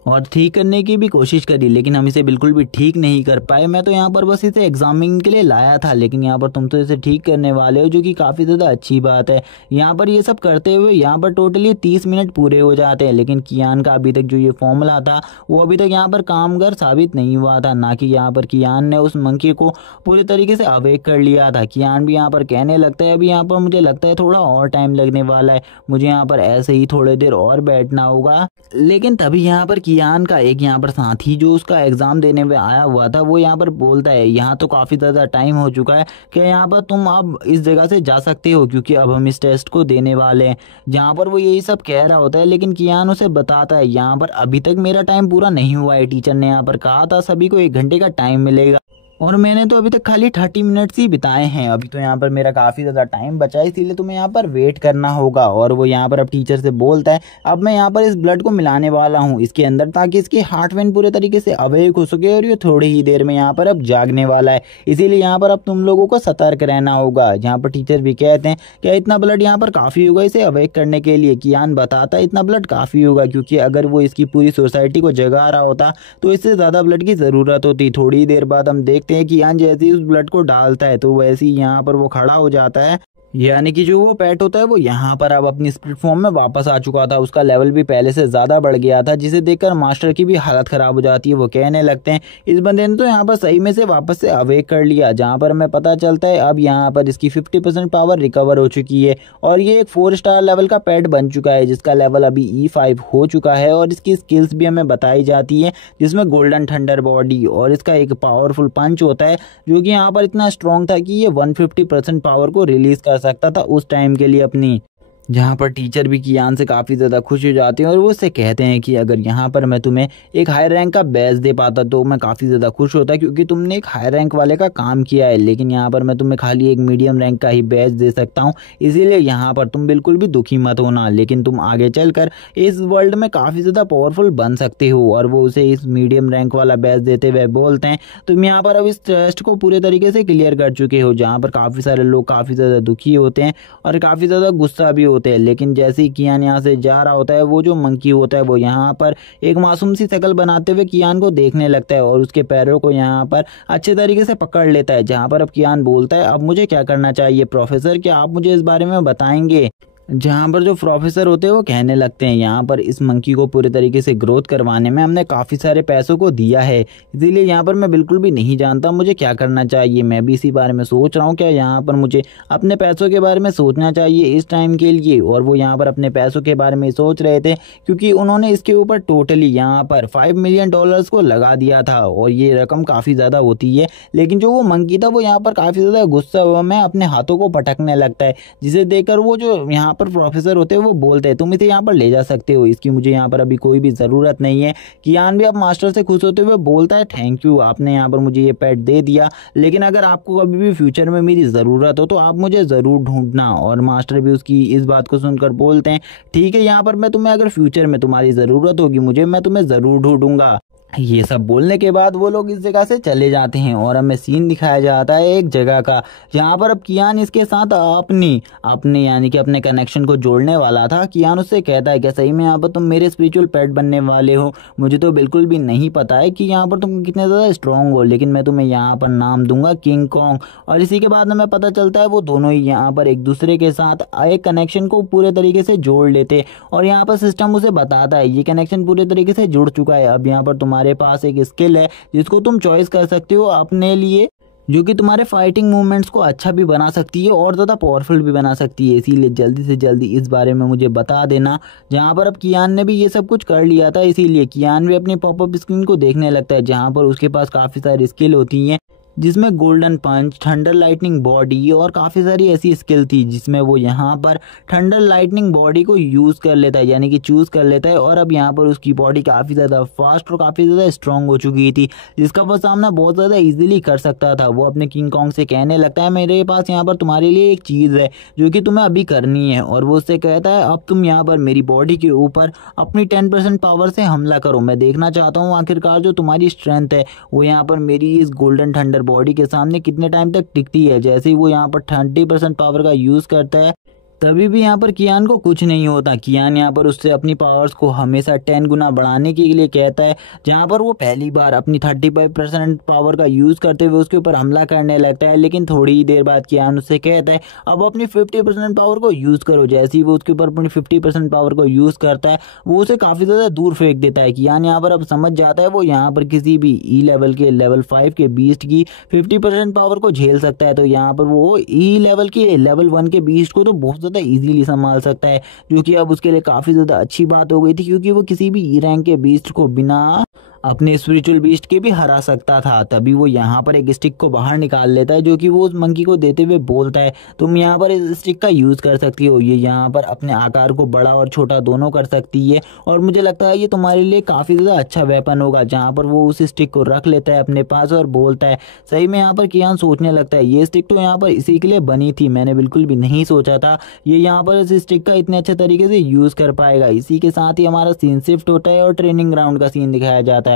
और ठीक करने की भी कोशिश करी, लेकिन हम इसे बिल्कुल भी ठीक नहीं कर पाए। मैं तो यहाँ पर बस इसे एग्जामिनिंग के लिए लाया था, लेकिन यहाँ पर तुम तो इसे ठीक करने वाले हो, जो कि काफ़ी ज़्यादा अच्छी बात है। यहाँ पर ये सब करते हुए यहाँ पर टोटली 30 मिनट पूरे हो जाते हैं, लेकिन कियान का अभी तक जो ये फॉर्मूला था वो अभी तक यहाँ पर कामगर साबित नहीं हुआ था। ना कि यहाँ पर कियान ने उस मंकी को पूरे तरीके से अवेक कर लिया था। कियान भी यहाँ पर कहने लगता है अभी यहाँ पर मुझे लगता है थोड़ा और टाइम लगने वाला है, मुझे यहाँ पर ऐसे ही थोड़ी देर और बैठना होगा। लेकिन तभी यहाँ पर कियान का एक यहाँ पर साथी जो उसका एग्जाम देने में आया हुआ था वो यहाँ पर बोलता है यहाँ तो काफ़ी ज़्यादा टाइम हो चुका है कि यहाँ पर तुम अब इस जगह से जा सकते हो, क्योंकि अब हम इस टेस्ट को देने वाले हैं। जहाँ पर वो यही सब कह रहा होता है, लेकिन कियान उसे बताता है यहाँ पर अभी तक मेरा टाइम पूरा नहीं हुआ है। टीचर ने यहाँ पर कहा था सभी को 1 घंटे का टाइम मिलेगा और मैंने तो अभी तक खाली 30 मिनट्स ही बिताए हैं। अभी तो यहाँ पर मेरा काफ़ी ज़्यादा टाइम बचा है, इसीलिए तुम्हें यहाँ पर वेट करना होगा। और वो यहाँ पर अब टीचर से बोलता है अब मैं यहाँ पर इस ब्लड को मिलाने वाला हूँ इसके अंदर, ताकि इसकी हार्ट वेन पूरे तरीके से अवेक हो सके और ये थोड़ी ही देर में यहाँ पर अब जागने वाला है। इसीलिए यहाँ पर अब तुम लोगों को सतर्क रहना होगा। यहाँ पर टीचर भी कहते हैं क्या इतना ब्लड यहाँ पर काफ़ी होगा इसे अवेक करने के लिए? कियान बताता है इतना ब्लड काफ़ी होगा, क्योंकि अगर वो इसकी पूरी सोसाइटी को जगा रहा होता तो इससे ज़्यादा ब्लड की ज़रूरत होती। थोड़ी देर बाद हम देखते हैं कियान जैसे उस ब्लड को डालता है तो वैसे ही यहाँ पर वो खड़ा हो जाता है, यानी कि जो वो पेट होता है वो यहाँ पर अब अपनी स्पिरिट फॉर्म में वापस आ चुका था। उसका लेवल भी पहले से ज़्यादा बढ़ गया था, जिसे देखकर मास्टर की भी हालत ख़राब हो जाती है। वो कहने लगते हैं इस बंदे ने तो यहाँ पर सही में से वापस से अवेक कर लिया। जहाँ पर हमें पता चलता है अब यहाँ पर इसकी 50% पावर रिकवर हो चुकी है और ये एक 4 स्टार लेवल का पेट बन चुका है, जिसका लेवल अभी E5 हो चुका है। और इसकी स्किल्स भी हमें बताई जाती है, जिसमें गोल्डन थंडर बॉडी और इसका एक पावरफुल पंच होता है, जो कि यहाँ पर इतना स्ट्रॉन्ग था कि ये 150% पावर को रिलीज कर सकता था उस टाइम के लिए अपनी। जहाँ पर टीचर भी कियान से काफ़ी ज़्यादा खुश हो जाते हैं और वो उससे कहते हैं कि अगर यहाँ पर मैं तुम्हें एक हाई रैंक का बैच दे पाता तो मैं काफ़ी ज़्यादा खुश होता, क्योंकि तुमने एक हाई रैंक वाले का काम किया है, लेकिन यहाँ पर मैं तुम्हें खाली एक मीडियम रैंक का ही बैच दे सकता हूँ। इसीलिए यहाँ पर तुम बिल्कुल भी दुखी मत होना, लेकिन तुम आगे चलकर इस वर्ल्ड में काफ़ी ज़्यादा पावरफुल बन सकते हो। और वो उसे इस मीडियम रैंक वाला बैच देते हुए बोलते हैं तुम यहाँ पर अब इस टेस्ट को पूरे तरीके से क्लियर कर चुके हो, जहाँ पर काफ़ी सारे लोग काफ़ी ज़्यादा दुखी होते हैं और काफ़ी ज़्यादा गुस्सा भी होते हैं। लेकिन जैसे ही कियान यहाँ से जा रहा होता है, वो जो मंकी होता है वो यहाँ पर एक मासूम सी शक्ल बनाते हुए कियान को देखने लगता है और उसके पैरों को यहाँ पर अच्छे तरीके से पकड़ लेता है। जहाँ पर अब कियान बोलता है अब मुझे क्या करना चाहिए प्रोफेसर, क्या आप मुझे इस बारे में बताएंगे। जहाँ पर जो प्रोफेसर होते हैं वो कहने लगते हैं यहाँ पर इस मंकी को पूरे तरीके से ग्रोथ करवाने में हमने काफ़ी सारे पैसों को दिया है, इसीलिए यहाँ पर मैं बिल्कुल भी नहीं जानता मुझे क्या करना चाहिए। मैं भी इसी बारे में सोच रहा हूँ क्या यहाँ पर मुझे अपने पैसों के बारे में सोचना चाहिए इस टाइम के लिए। और वो यहाँ पर अपने पैसों के बारे में सोच रहे थे, क्योंकि उन्होंने इसके ऊपर टोटली यहाँ पर $5 मिलियन को लगा दिया था और ये रकम काफ़ी ज़्यादा होती है। लेकिन जो वो मंकी था वो यहाँ पर काफ़ी ज़्यादा गुस्सा में अपने हाथों को पटकने लगता है, जिसे देखकर वो जो यहाँ पर प्रोफेसर होते हैं वो बोलते हैं तुम इसे यहाँ पर ले जा सकते हो, इसकी मुझे यहाँ पर अभी कोई भी ज़रूरत नहीं है। कियान भी अब मास्टर से खुश होते हुए बोलता है थैंक यू, आपने यहाँ पर मुझे ये पेट दे दिया, लेकिन अगर आपको कभी भी फ्यूचर में मेरी ज़रूरत हो तो आप मुझे ज़रूर ढूंढना। और मास्टर भी उसकी इस बात को सुनकर बोलते हैं ठीक है, यहाँ पर मैं तुम्हें अगर फ्यूचर में तुम्हारी ज़रूरत होगी मुझे, मैं तुम्हें ज़रूर ढूंढूंगा। ये सब बोलने के बाद वो लोग इस जगह से चले जाते हैं और हमें सीन दिखाया जाता है एक जगह का, जहाँ पर अब कियान इसके साथ अपने यानी कि अपने कनेक्शन को जोड़ने वाला था। कियान उससे कहता है क्या सही में यहाँ पर तुम मेरे स्पिरिचुअल पेट बनने वाले हो, मुझे तो बिल्कुल भी नहीं पता है कि यहाँ पर तुम कितने ज़्यादा स्ट्रांग हो, लेकिन मैं तुम्हें यहाँ पर नाम दूंगा किंग कॉन्ग। और इसी के बाद हमें पता चलता है वो दोनों ही यहाँ पर एक दूसरे के साथ एक कनेक्शन को पूरे तरीके से जोड़ लेते और यहाँ पर सिस्टम उसे बताता है ये कनेक्शन पूरे तरीके से जुड़ चुका है। अब यहाँ पर तुम्हारे पास एक स्किल है जिसको तुम चॉइस कर सकते हो अपने लिए, जो कि तुम्हारे फाइटिंग मूवमेंट्स को अच्छा भी बना सकती है और ज़्यादा पावरफुल भी बना सकती है, इसीलिए जल्दी से जल्दी इस बारे में मुझे बता देना। जहाँ पर अब कियान ने भी ये सब कुछ कर लिया था, इसीलिए कियान भी अपनी पॉपअप स्क्रीन को देखने लगता है, जहाँ पर उसके पास काफ़ी सारी स्किल होती हैं जिसमें गोल्डन पंच, थंडर लाइटनिंग बॉडी और काफ़ी सारी ऐसी स्किल थी जिसमें वो यहाँ पर थंडर लाइटनिंग बॉडी को यूज़ कर लेता है, यानी कि चूज़ कर लेता है। और अब यहाँ पर उसकी बॉडी काफ़ी ज़्यादा फास्ट और काफ़ी ज़्यादा स्ट्रांग हो चुकी थी, जिसका वो सामना बहुत ज़्यादा इजीली कर सकता था। वो अपने किंग कॉन्ग से कहने लगता है मेरे पास यहाँ पर तुम्हारे लिए एक चीज़ है जो कि तुम्हें अभी करनी है। और वो उससे कहता है अब तुम यहाँ पर मेरी बॉडी के ऊपर अपनी 10% पावर से हमला करो, मैं देखना चाहता हूँ आखिरकार जो तुम्हारी स्ट्रेंथ है वो यहाँ पर मेरी इस गोल्डन थंडर बॉडी के सामने कितने टाइम तक टिकती है। जैसे ही वो यहाँ पर 30% पावर का यूज़ करता है तभी भी यहाँ पर कियान को कुछ नहीं होता। कियान यहाँ पर उससे अपनी पावर्स को हमेशा 10 गुना बढ़ाने के लिए कहता है, जहाँ पर वो पहली बार अपनी 35% पावर का यूज़ करते हुए उसके ऊपर हमला करने लगता है। लेकिन थोड़ी ही देर बाद कियान उससे कहता है अब अपनी 50% पावर को यूज़ करो। जैसे ही वो उसके ऊपर अपनी 50% पावर को यूज़ करता है वो उसे काफ़ी ज़्यादा दूर फेंक देता है। कियान यहाँ पर अब समझ जाता है वो यहाँ पर किसी भी ई लेवल के लेवल 5 के बीस्ट की 50% पावर को झेल सकता है, तो यहाँ पर वो ई लेवल के लेवल 1 के बीस्ट को तो बहुत ज़्यादा इजीली संभाल सकता है, जो कि अब उसके लिए काफ़ी ज़्यादा अच्छी बात हो गई थी, क्योंकि वो किसी भी ई रैंक के बीस्ट को बिना अपने स्पिरिचुअल बीस्ट के भी हरा सकता था। तभी वो यहाँ पर एक स्टिक को बाहर निकाल लेता है, जो कि वो उस मंकी को देते हुए बोलता है तुम यहाँ पर इस स्टिक का यूज़ कर सकती हो, ये यहाँ पर अपने आकार को बड़ा और छोटा दोनों कर सकती है और मुझे लगता है ये तुम्हारे लिए काफ़ी ज़्यादा अच्छा वेपन होगा। जहाँ पर वो उस स्टिक को रख लेता है अपने पास और बोलता है सही में। यहाँ पर कियान सोचने लगता है ये स्टिक तो यहाँ पर इसी के लिए बनी थी, मैंने बिल्कुल भी नहीं सोचा था ये यहाँ पर इस स्टिक का इतने अच्छे तरीके से यूज़ कर पाएगा। इसी के साथ ही हमारा सीन शिफ्ट होता है और ट्रेनिंग ग्राउंड का सीन दिखाया जाता है,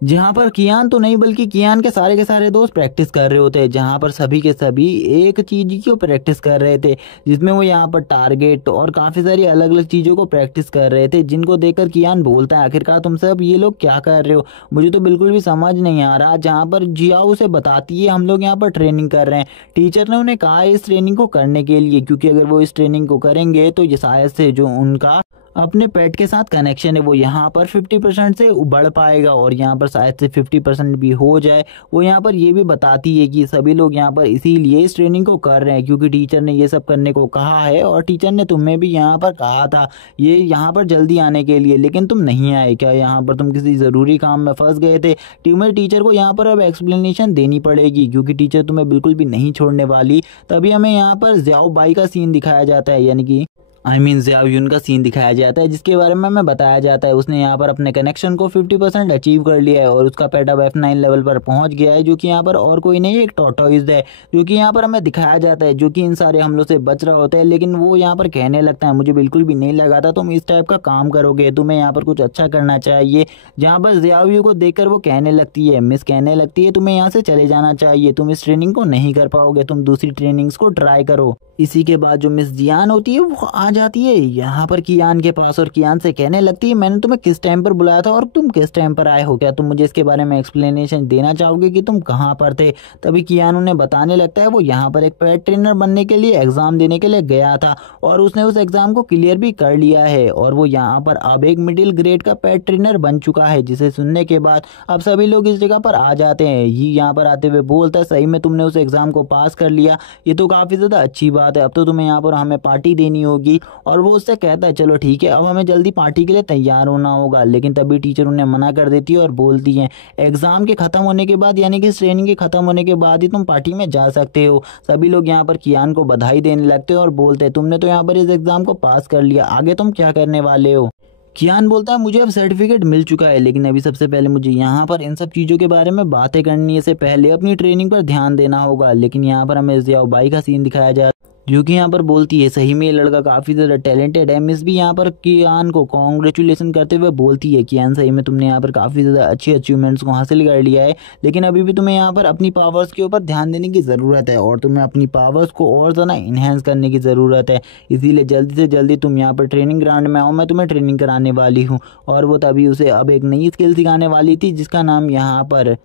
जहाँ पर कियान तो नहीं बल्कि कियान के सारे दोस्त प्रैक्टिस कर रहे होते हैं। जहाँ पर सभी के सभी एक चीज़ की प्रैक्टिस कर रहे थे, जिसमें वो यहाँ पर टारगेट और काफ़ी सारी अलग अलग चीज़ों को प्रैक्टिस कर रहे थे, जिनको देखकर कियान बोलता है आखिरकार तुम सब ये लोग क्या कर रहे हो, मुझे तो बिल्कुल भी समझ नहीं आ रहा। जहाँ पर जियाओ उसे बताती है हम लोग यहाँ पर ट्रेनिंग कर रहे हैं, टीचर ने उन्हें कहा है इस ट्रेनिंग को करने के लिए, क्योंकि अगर वो इस ट्रेनिंग को करेंगे तो ये शायद से जो उनका अपने पेट के साथ कनेक्शन है वो यहाँ पर 50% से बढ़ पाएगा और यहाँ पर शायद से 50% भी हो जाए। वो यहाँ पर ये भी बताती है कि सभी लोग यहाँ पर इसीलिए इस ट्रेनिंग को कर रहे हैं क्योंकि टीचर ने ये सब करने को कहा है और टीचर ने तुम्हें भी यहाँ पर कहा था ये यहाँ पर जल्दी आने के लिए, लेकिन तुम नहीं आए। क्या यहाँ पर तुम किसी ज़रूरी काम में फंस गए थे? तुम्हें टीचर को यहाँ पर अब एक्सप्लेनेशन देनी पड़ेगी क्योंकि टीचर तुम्हें बिल्कुल भी नहीं छोड़ने वाली। तभी हमें यहाँ पर ज़ियाओ बाई का सीन दिखाया जाता है, यानी कि ज़ियाओयुन का सीन दिखाया जाता है, जिसके बारे में हमें बताया जाता है उसने यहाँ पर अपने कनेक्शन को 50% अचीव कर लिया है और उसका पेट अब F9 लेवल पर पहुंच गया है, जो कि यहाँ पर और कोई नहीं, एक टॉर्टोइज है, जो कि यहाँ पर हमें दिखाया जाता है, जो कि इन सारे हमलों से बच रहा होता है। लेकिन वो यहाँ पर कहने लगता है, मुझे बिल्कुल भी नहीं लगा था तुम इस टाइप का काम करोगे, तुम्हें यहाँ पर कुछ अच्छा करना चाहिए। जहाँ पर ज़ियाओयु को देखकर वो कहने लगती है, मिस कहने लगती है, तुम्हें यहाँ से चले जाना चाहिए, तुम इस ट्रेनिंग को नहीं कर पाओगे, तुम दूसरी ट्रेनिंग्स को ट्राई करो। इसी के बाद जो मिस जियान होती है वो आ जाती है यहाँ पर कियान के पास और कियान से कहने लगती है, मैंने तुम्हें किस टाइम पर बुलाया था और तुम किस टाइम पर आए हो, क्या तुम मुझे इसके बारे में एक्सप्लेनेशन देना चाहोगे कि तुम कहाँ पर थे। तभी कियान उन्हें बताने लगता है वो यहाँ पर एक पेट ट्रेनर बनने के लिए एग्जाम देने के लिए गया था और उसने उस एग्जाम को क्लियर भी कर लिया है और वो यहाँ पर अब एक मिडिल ग्रेड का पेट ट्रेनर बन चुका है। जिसे सुनने के बाद अब सभी लोग इस जगह पर आ जाते हैं। ये यहाँ पर आते हुए बोलता है, सही में तुमने उस एग्जाम को पास कर लिया, ये तो काफी ज्यादा अच्छी बात है, अब तो तुम्हें यहाँ पर हमें पार्टी देनी होगी। और वो उससे कहता है चलो ठीक है, अब हमें जल्दी पार्टी के लिए तैयार होना होगा। लेकिन तभी टीचर उन्हें मना कर देती है और बोलती है एग्जाम के खत्म होने के बाद, यानी कि ट्रेनिंग के खत्म होने के बाद ही तुम पार्टी में जा सकते हो। सभी लोग यहाँ पर कियान को बधाई देने लगते हैं और बोलते हैं तुमने तो यहाँ पर इस एग्जाम को पास कर लिया, आगे तुम क्या करने वाले हो। कियान बोलता है मुझे अब सर्टिफिकेट मिल चुका है, लेकिन अभी सबसे पहले मुझे यहाँ पर इन सब चीज़ों के बारे में बातें करनी से पहले अपनी ट्रेनिंग पर ध्यान देना होगा। लेकिन यहाँ पर हमें ज़ियाओ बाई का सीन दिखाया जा, जो कि यहाँ पर बोलती है सही में ये लड़का काफ़ी ज़्यादा टैलेंटेड है। मिस भी यहाँ पर कियान को कॉन्ग्रेचुलेसन करते हुए बोलती है कियान सही में तुमने यहाँ पर काफ़ी ज़्यादा अच्छी अचीवमेंट्स को हासिल कर लिया है, लेकिन अभी भी तुम्हें यहाँ पर अपनी पावर्स के ऊपर ध्यान देने की ज़रूरत है और तुम्हें अपनी पावर्स को और ज़्यादा इन्हेंस करने की ज़रूरत है। इसीलिए जल्दी से जल्दी तुम यहाँ पर ट्रेनिंग ग्राउंड में आओ, मैं तुम्हें ट्रेनिंग कराने वाली हूँ। और वो तभी उसे अब एक नई स्किल सिखाने वाली थी जिसका नाम यहाँ पर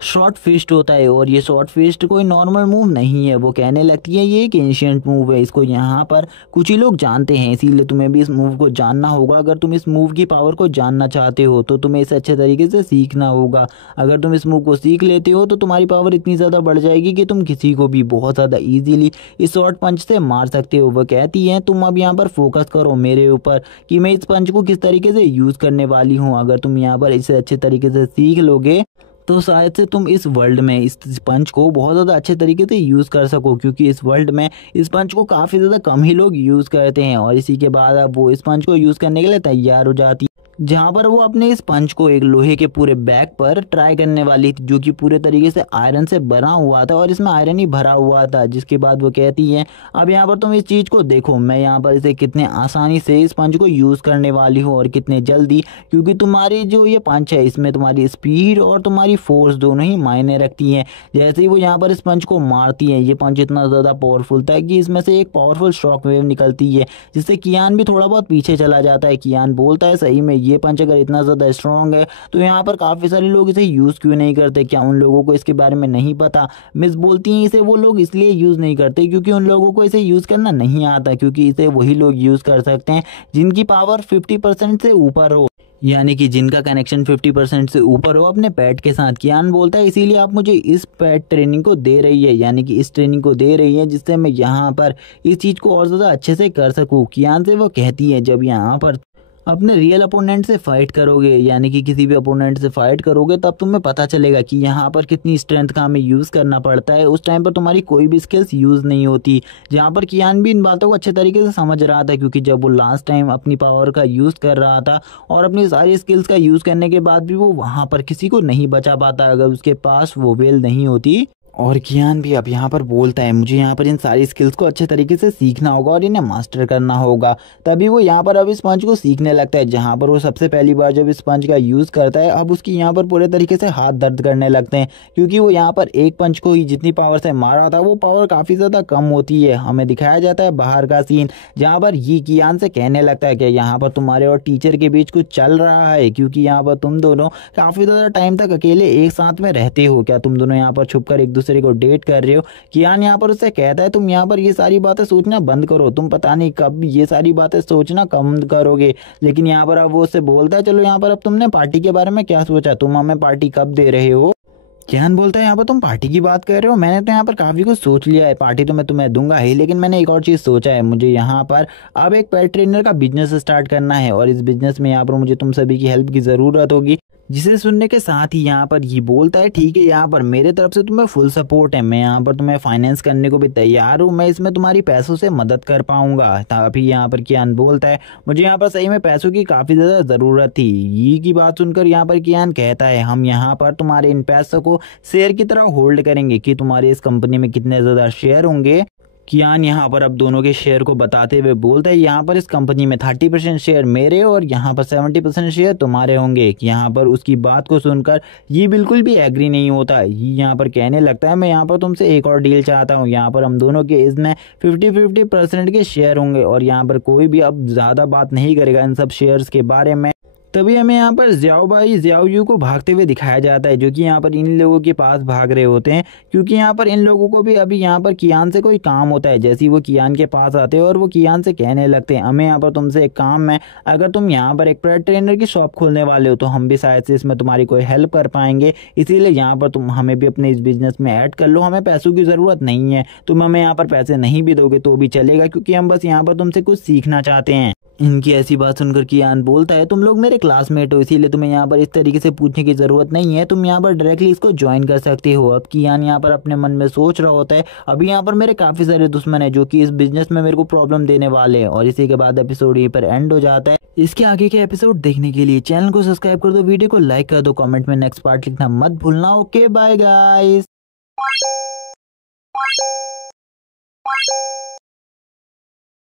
शॉर्ट फिस्ट होता है। और ये शॉर्ट फिस्ट कोई नॉर्मल मूव नहीं है, वो कहने लगती है ये एक एंशिएंट मूव है, इसको यहाँ पर कुछ ही लोग जानते हैं, इसीलिए तुम्हें भी इस मूव को जानना होगा। अगर तुम इस मूव की पावर को जानना चाहते हो तो तुम्हें इसे अच्छे तरीके से सीखना होगा। अगर तुम इस मूव को सीख लेते हो तो तुम्हारी पावर इतनी ज़्यादा बढ़ जाएगी कि तुम किसी को भी बहुत ज़्यादा ईजिली इस शॉर्ट पंच से मार सकते हो। वह कहती है तुम अब यहाँ पर फोकस करो मेरे ऊपर कि मैं इस पंच को किस तरीके से यूज़ करने वाली हूँ। अगर तुम यहाँ पर इसे अच्छे तरीके से सीख लोगे तो शायद से तुम इस वर्ल्ड में इस पंच को बहुत ज़्यादा अच्छे तरीके से यूज़ कर सको, क्योंकि इस वर्ल्ड में इस पंच को काफ़ी ज़्यादा कम ही लोग यूज़ करते हैं। और इसी के बाद अब वो इस पंच को यूज़ करने के लिए तैयार हो जाती है, जहाँ पर वो अपने इस पंच को एक लोहे के पूरे बैग पर ट्राई करने वाली थी, जो कि पूरे तरीके से आयरन से बना हुआ था और इसमें आयरन ही भरा हुआ था। जिसके बाद वो कहती है अब यहाँ पर तुम इस चीज़ को देखो, मैं यहाँ पर इसे कितने आसानी से इस पंच को यूज़ करने वाली हूँ और कितने जल्दी, क्योंकि तुम्हारी जो ये पंच है इसमें तुम्हारी स्पीड और तुम्हारी फोर्स दोनों ही मायने रखती हैं। जैसे ही वो यहाँ पर इस पंच को मारती है, ये पंच इतना ज़्यादा पावरफुल था कि इसमें से एक पावरफुल शॉक वेव निकलती है, जिससे कियान भी थोड़ा बहुत पीछे चला जाता है। कियान बोलता है सही में ये पंच अगर इतना ज़्यादा स्ट्रॉन्ग है तो यहाँ पर काफ़ी सारे लोग इसे यूज़ क्यों नहीं करते, क्या उन लोगों को इसके बारे में नहीं पता। मिस बोलती हैं इसे वो लोग इसलिए यूज़ नहीं करते क्योंकि उन लोगों को इसे यूज़ करना नहीं आता, क्योंकि इसे वही लोग यूज़ कर सकते हैं जिनकी पावर 50% से ऊपर हो, यानी कि जिनका कनेक्शन 50% से ऊपर हो अपने पेट के साथ। कियान बोलता है इसीलिए आप मुझे इस पेट ट्रेनिंग को दे रही है, यानी कि इस ट्रेनिंग को दे रही है जिससे मैं यहाँ पर इस चीज़ को और ज़्यादा अच्छे से कर सकूँ। कियान से वो कहती है जब यहाँ पर अपने रियल अपोनेंट से फाइट करोगे, यानी कि किसी भी अपोनेंट से फाइट करोगे, तब तुम्हें पता चलेगा कि यहाँ पर कितनी स्ट्रेंथ का हमें यूज़ करना पड़ता है। उस टाइम पर तुम्हारी कोई भी स्किल्स यूज़ नहीं होती। जहाँ पर कियान भी इन बातों को अच्छे तरीके से समझ रहा था, क्योंकि जब वो लास्ट टाइम अपनी पावर का यूज़ कर रहा था और अपनी सारी स्किल्स का यूज़ करने के बाद भी वो वहाँ पर किसी को नहीं बचा पाता अगर उसके पास वो वेल नहीं होती। और कियान भी अब यहाँ पर बोलता है मुझे यहाँ पर इन सारी स्किल्स को अच्छे तरीके से सीखना होगा और इन्हें मास्टर करना होगा। तभी वो यहाँ पर अब इस पंच को सीखने लगता है। जहाँ पर वो सबसे पहली बार जब इस पंच का यूज़ करता है, अब उसकी यहाँ पर पूरे तरीके से हाथ दर्द करने लगते हैं, क्योंकि वो यहाँ पर एक पंच को ही जितनी पावर से मारा था वो पावर काफ़ी ज़्यादा कम होती है। हमें दिखाया जाता है बाहर का सीन, जहाँ पर ये कियान से कहने लगता है कि यहाँ पर तुम्हारे और टीचर के बीच कुछ चल रहा है, क्योंकि यहाँ पर तुम दोनों काफ़ी ज़्यादा टाइम तक अकेले एक साथ में रहते हो, क्या तुम दोनों यहाँ पर छुपकर एक दूसरे को डेट कर रहे हो। कियान यहाँ पर उससे कहता है तुम यहाँ पर ये सारी बातें सोचना बंद करो, तुम पता नहीं कब ये सारी बातें सोचना कम करोगे। लेकिन यहाँ पर अब वो उससे बोलता है चलो यहाँ पर अब तुमने पार्टी के बारे में क्या सोचा, तुम हमें पार्टी कब दे रहे हो। कियान बोलता है यहाँ पर तुम पार्टी की बात कर रहे हो, मैंने तो यहाँ पर काफ़ी कुछ सोच लिया है, पार्टी तो मैं तुम्हें दूंगा ही, लेकिन मैंने एक और चीज़ सोचा है, मुझे यहाँ पर अब एक पेट ट्रेनर का बिजनेस स्टार्ट करना है और इस बिजनेस में यहाँ पर मुझे तुम सभी की हेल्प की ज़रूरत होगी। जिसे सुनने के साथ ही यहाँ पर ये बोलता है ठीक है, यहाँ पर मेरे तरफ से तुम्हें फुल सपोर्ट है, मैं यहाँ पर तुम्हें फाइनेंस करने को भी तैयार हूँ, मैं इसमें तुम्हारी पैसों से मदद कर पाऊंगा। तभी यहाँ पर कियान बोलता है मुझे यहाँ पर सही में पैसों की काफ़ी ज़्यादा ज़रूरत थी। ये की बात सुनकर यहाँ पर कियान कहता है हम यहाँ पर तुम्हारे इन पैसों को शेयर की तरह होल्ड करेंगे कि तुम्हारे इस कंपनी में कितने ज़्यादा शेयर होंगे। कियान यहाँ पर अब दोनों के शेयर को बताते हुए बोलता है यहाँ पर इस कंपनी में 30% शेयर मेरे और यहाँ पर 70% शेयर तुम्हारे होंगे। यहाँ पर उसकी बात को सुनकर ये बिल्कुल भी एग्री नहीं होता। ये यहाँ पर कहने लगता है मैं यहाँ पर तुमसे एक और डील चाहता हूँ, यहाँ पर हम दोनों के इसमें 50-50% के शेयर होंगे और यहाँ पर कोई भी अब ज़्यादा बात नहीं करेगा इन सब शेयर्स के बारे में। तभी हमें यहाँ पर जियाओ यू को भागते हुए दिखाया जाता है, जो कि यहाँ पर इन लोगों के पास भाग रहे होते हैं, क्योंकि यहाँ पर इन लोगों को भी अभी यहाँ पर कियान से कोई काम होता है। जैसे ही वो कियान के पास आते हैं और वो कियान से कहने लगते हैं हमें यहाँ पर तुमसे एक काम है, अगर तुम यहाँ पर एक पेट ट्रेनर की शॉप खोलने वाले हो तो हम भी शायद से इसमें तुम्हारी कोई हेल्प कर पाएंगे, इसीलिए यहाँ पर तुम हमें भी अपने इस बिजनेस में ऐड कर लो, हमें पैसों की ज़रूरत नहीं है, तुम हमें यहाँ पर पैसे नहीं भी दोगे तो भी चलेगा, क्योंकि हम बस यहाँ पर तुमसे कुछ सीखना चाहते हैं। इनकी ऐसी बात सुनकर कियान बोलता है तुम लोग मेरे क्लासमेट हो, इसीलिए तुम्हें यहाँ पर इस तरीके से पूछने की ज़रूरत नहीं है, तुम यहाँ पर डायरेक्टली इसको ज्वाइन कर सकते हो। अब कियान यहाँ पर अपने मन में सोच रहा होता है अभी यहाँ पर मेरे काफ़ी सारे दुश्मन हैं जो कि इस बिजनेस में मेरे को प्रॉब्लम देने वाले हैं, और इसी के बाद एपिसोड यहीं पर एंड हो जाता है। इसके आगे के एपिसोड देखने के लिए चैनल को सब्सक्राइब कर दो, वीडियो को लाइक कर दो, कमेंट में नेक्स्ट पार्ट लिखना मत भूलना। Okay bye guys.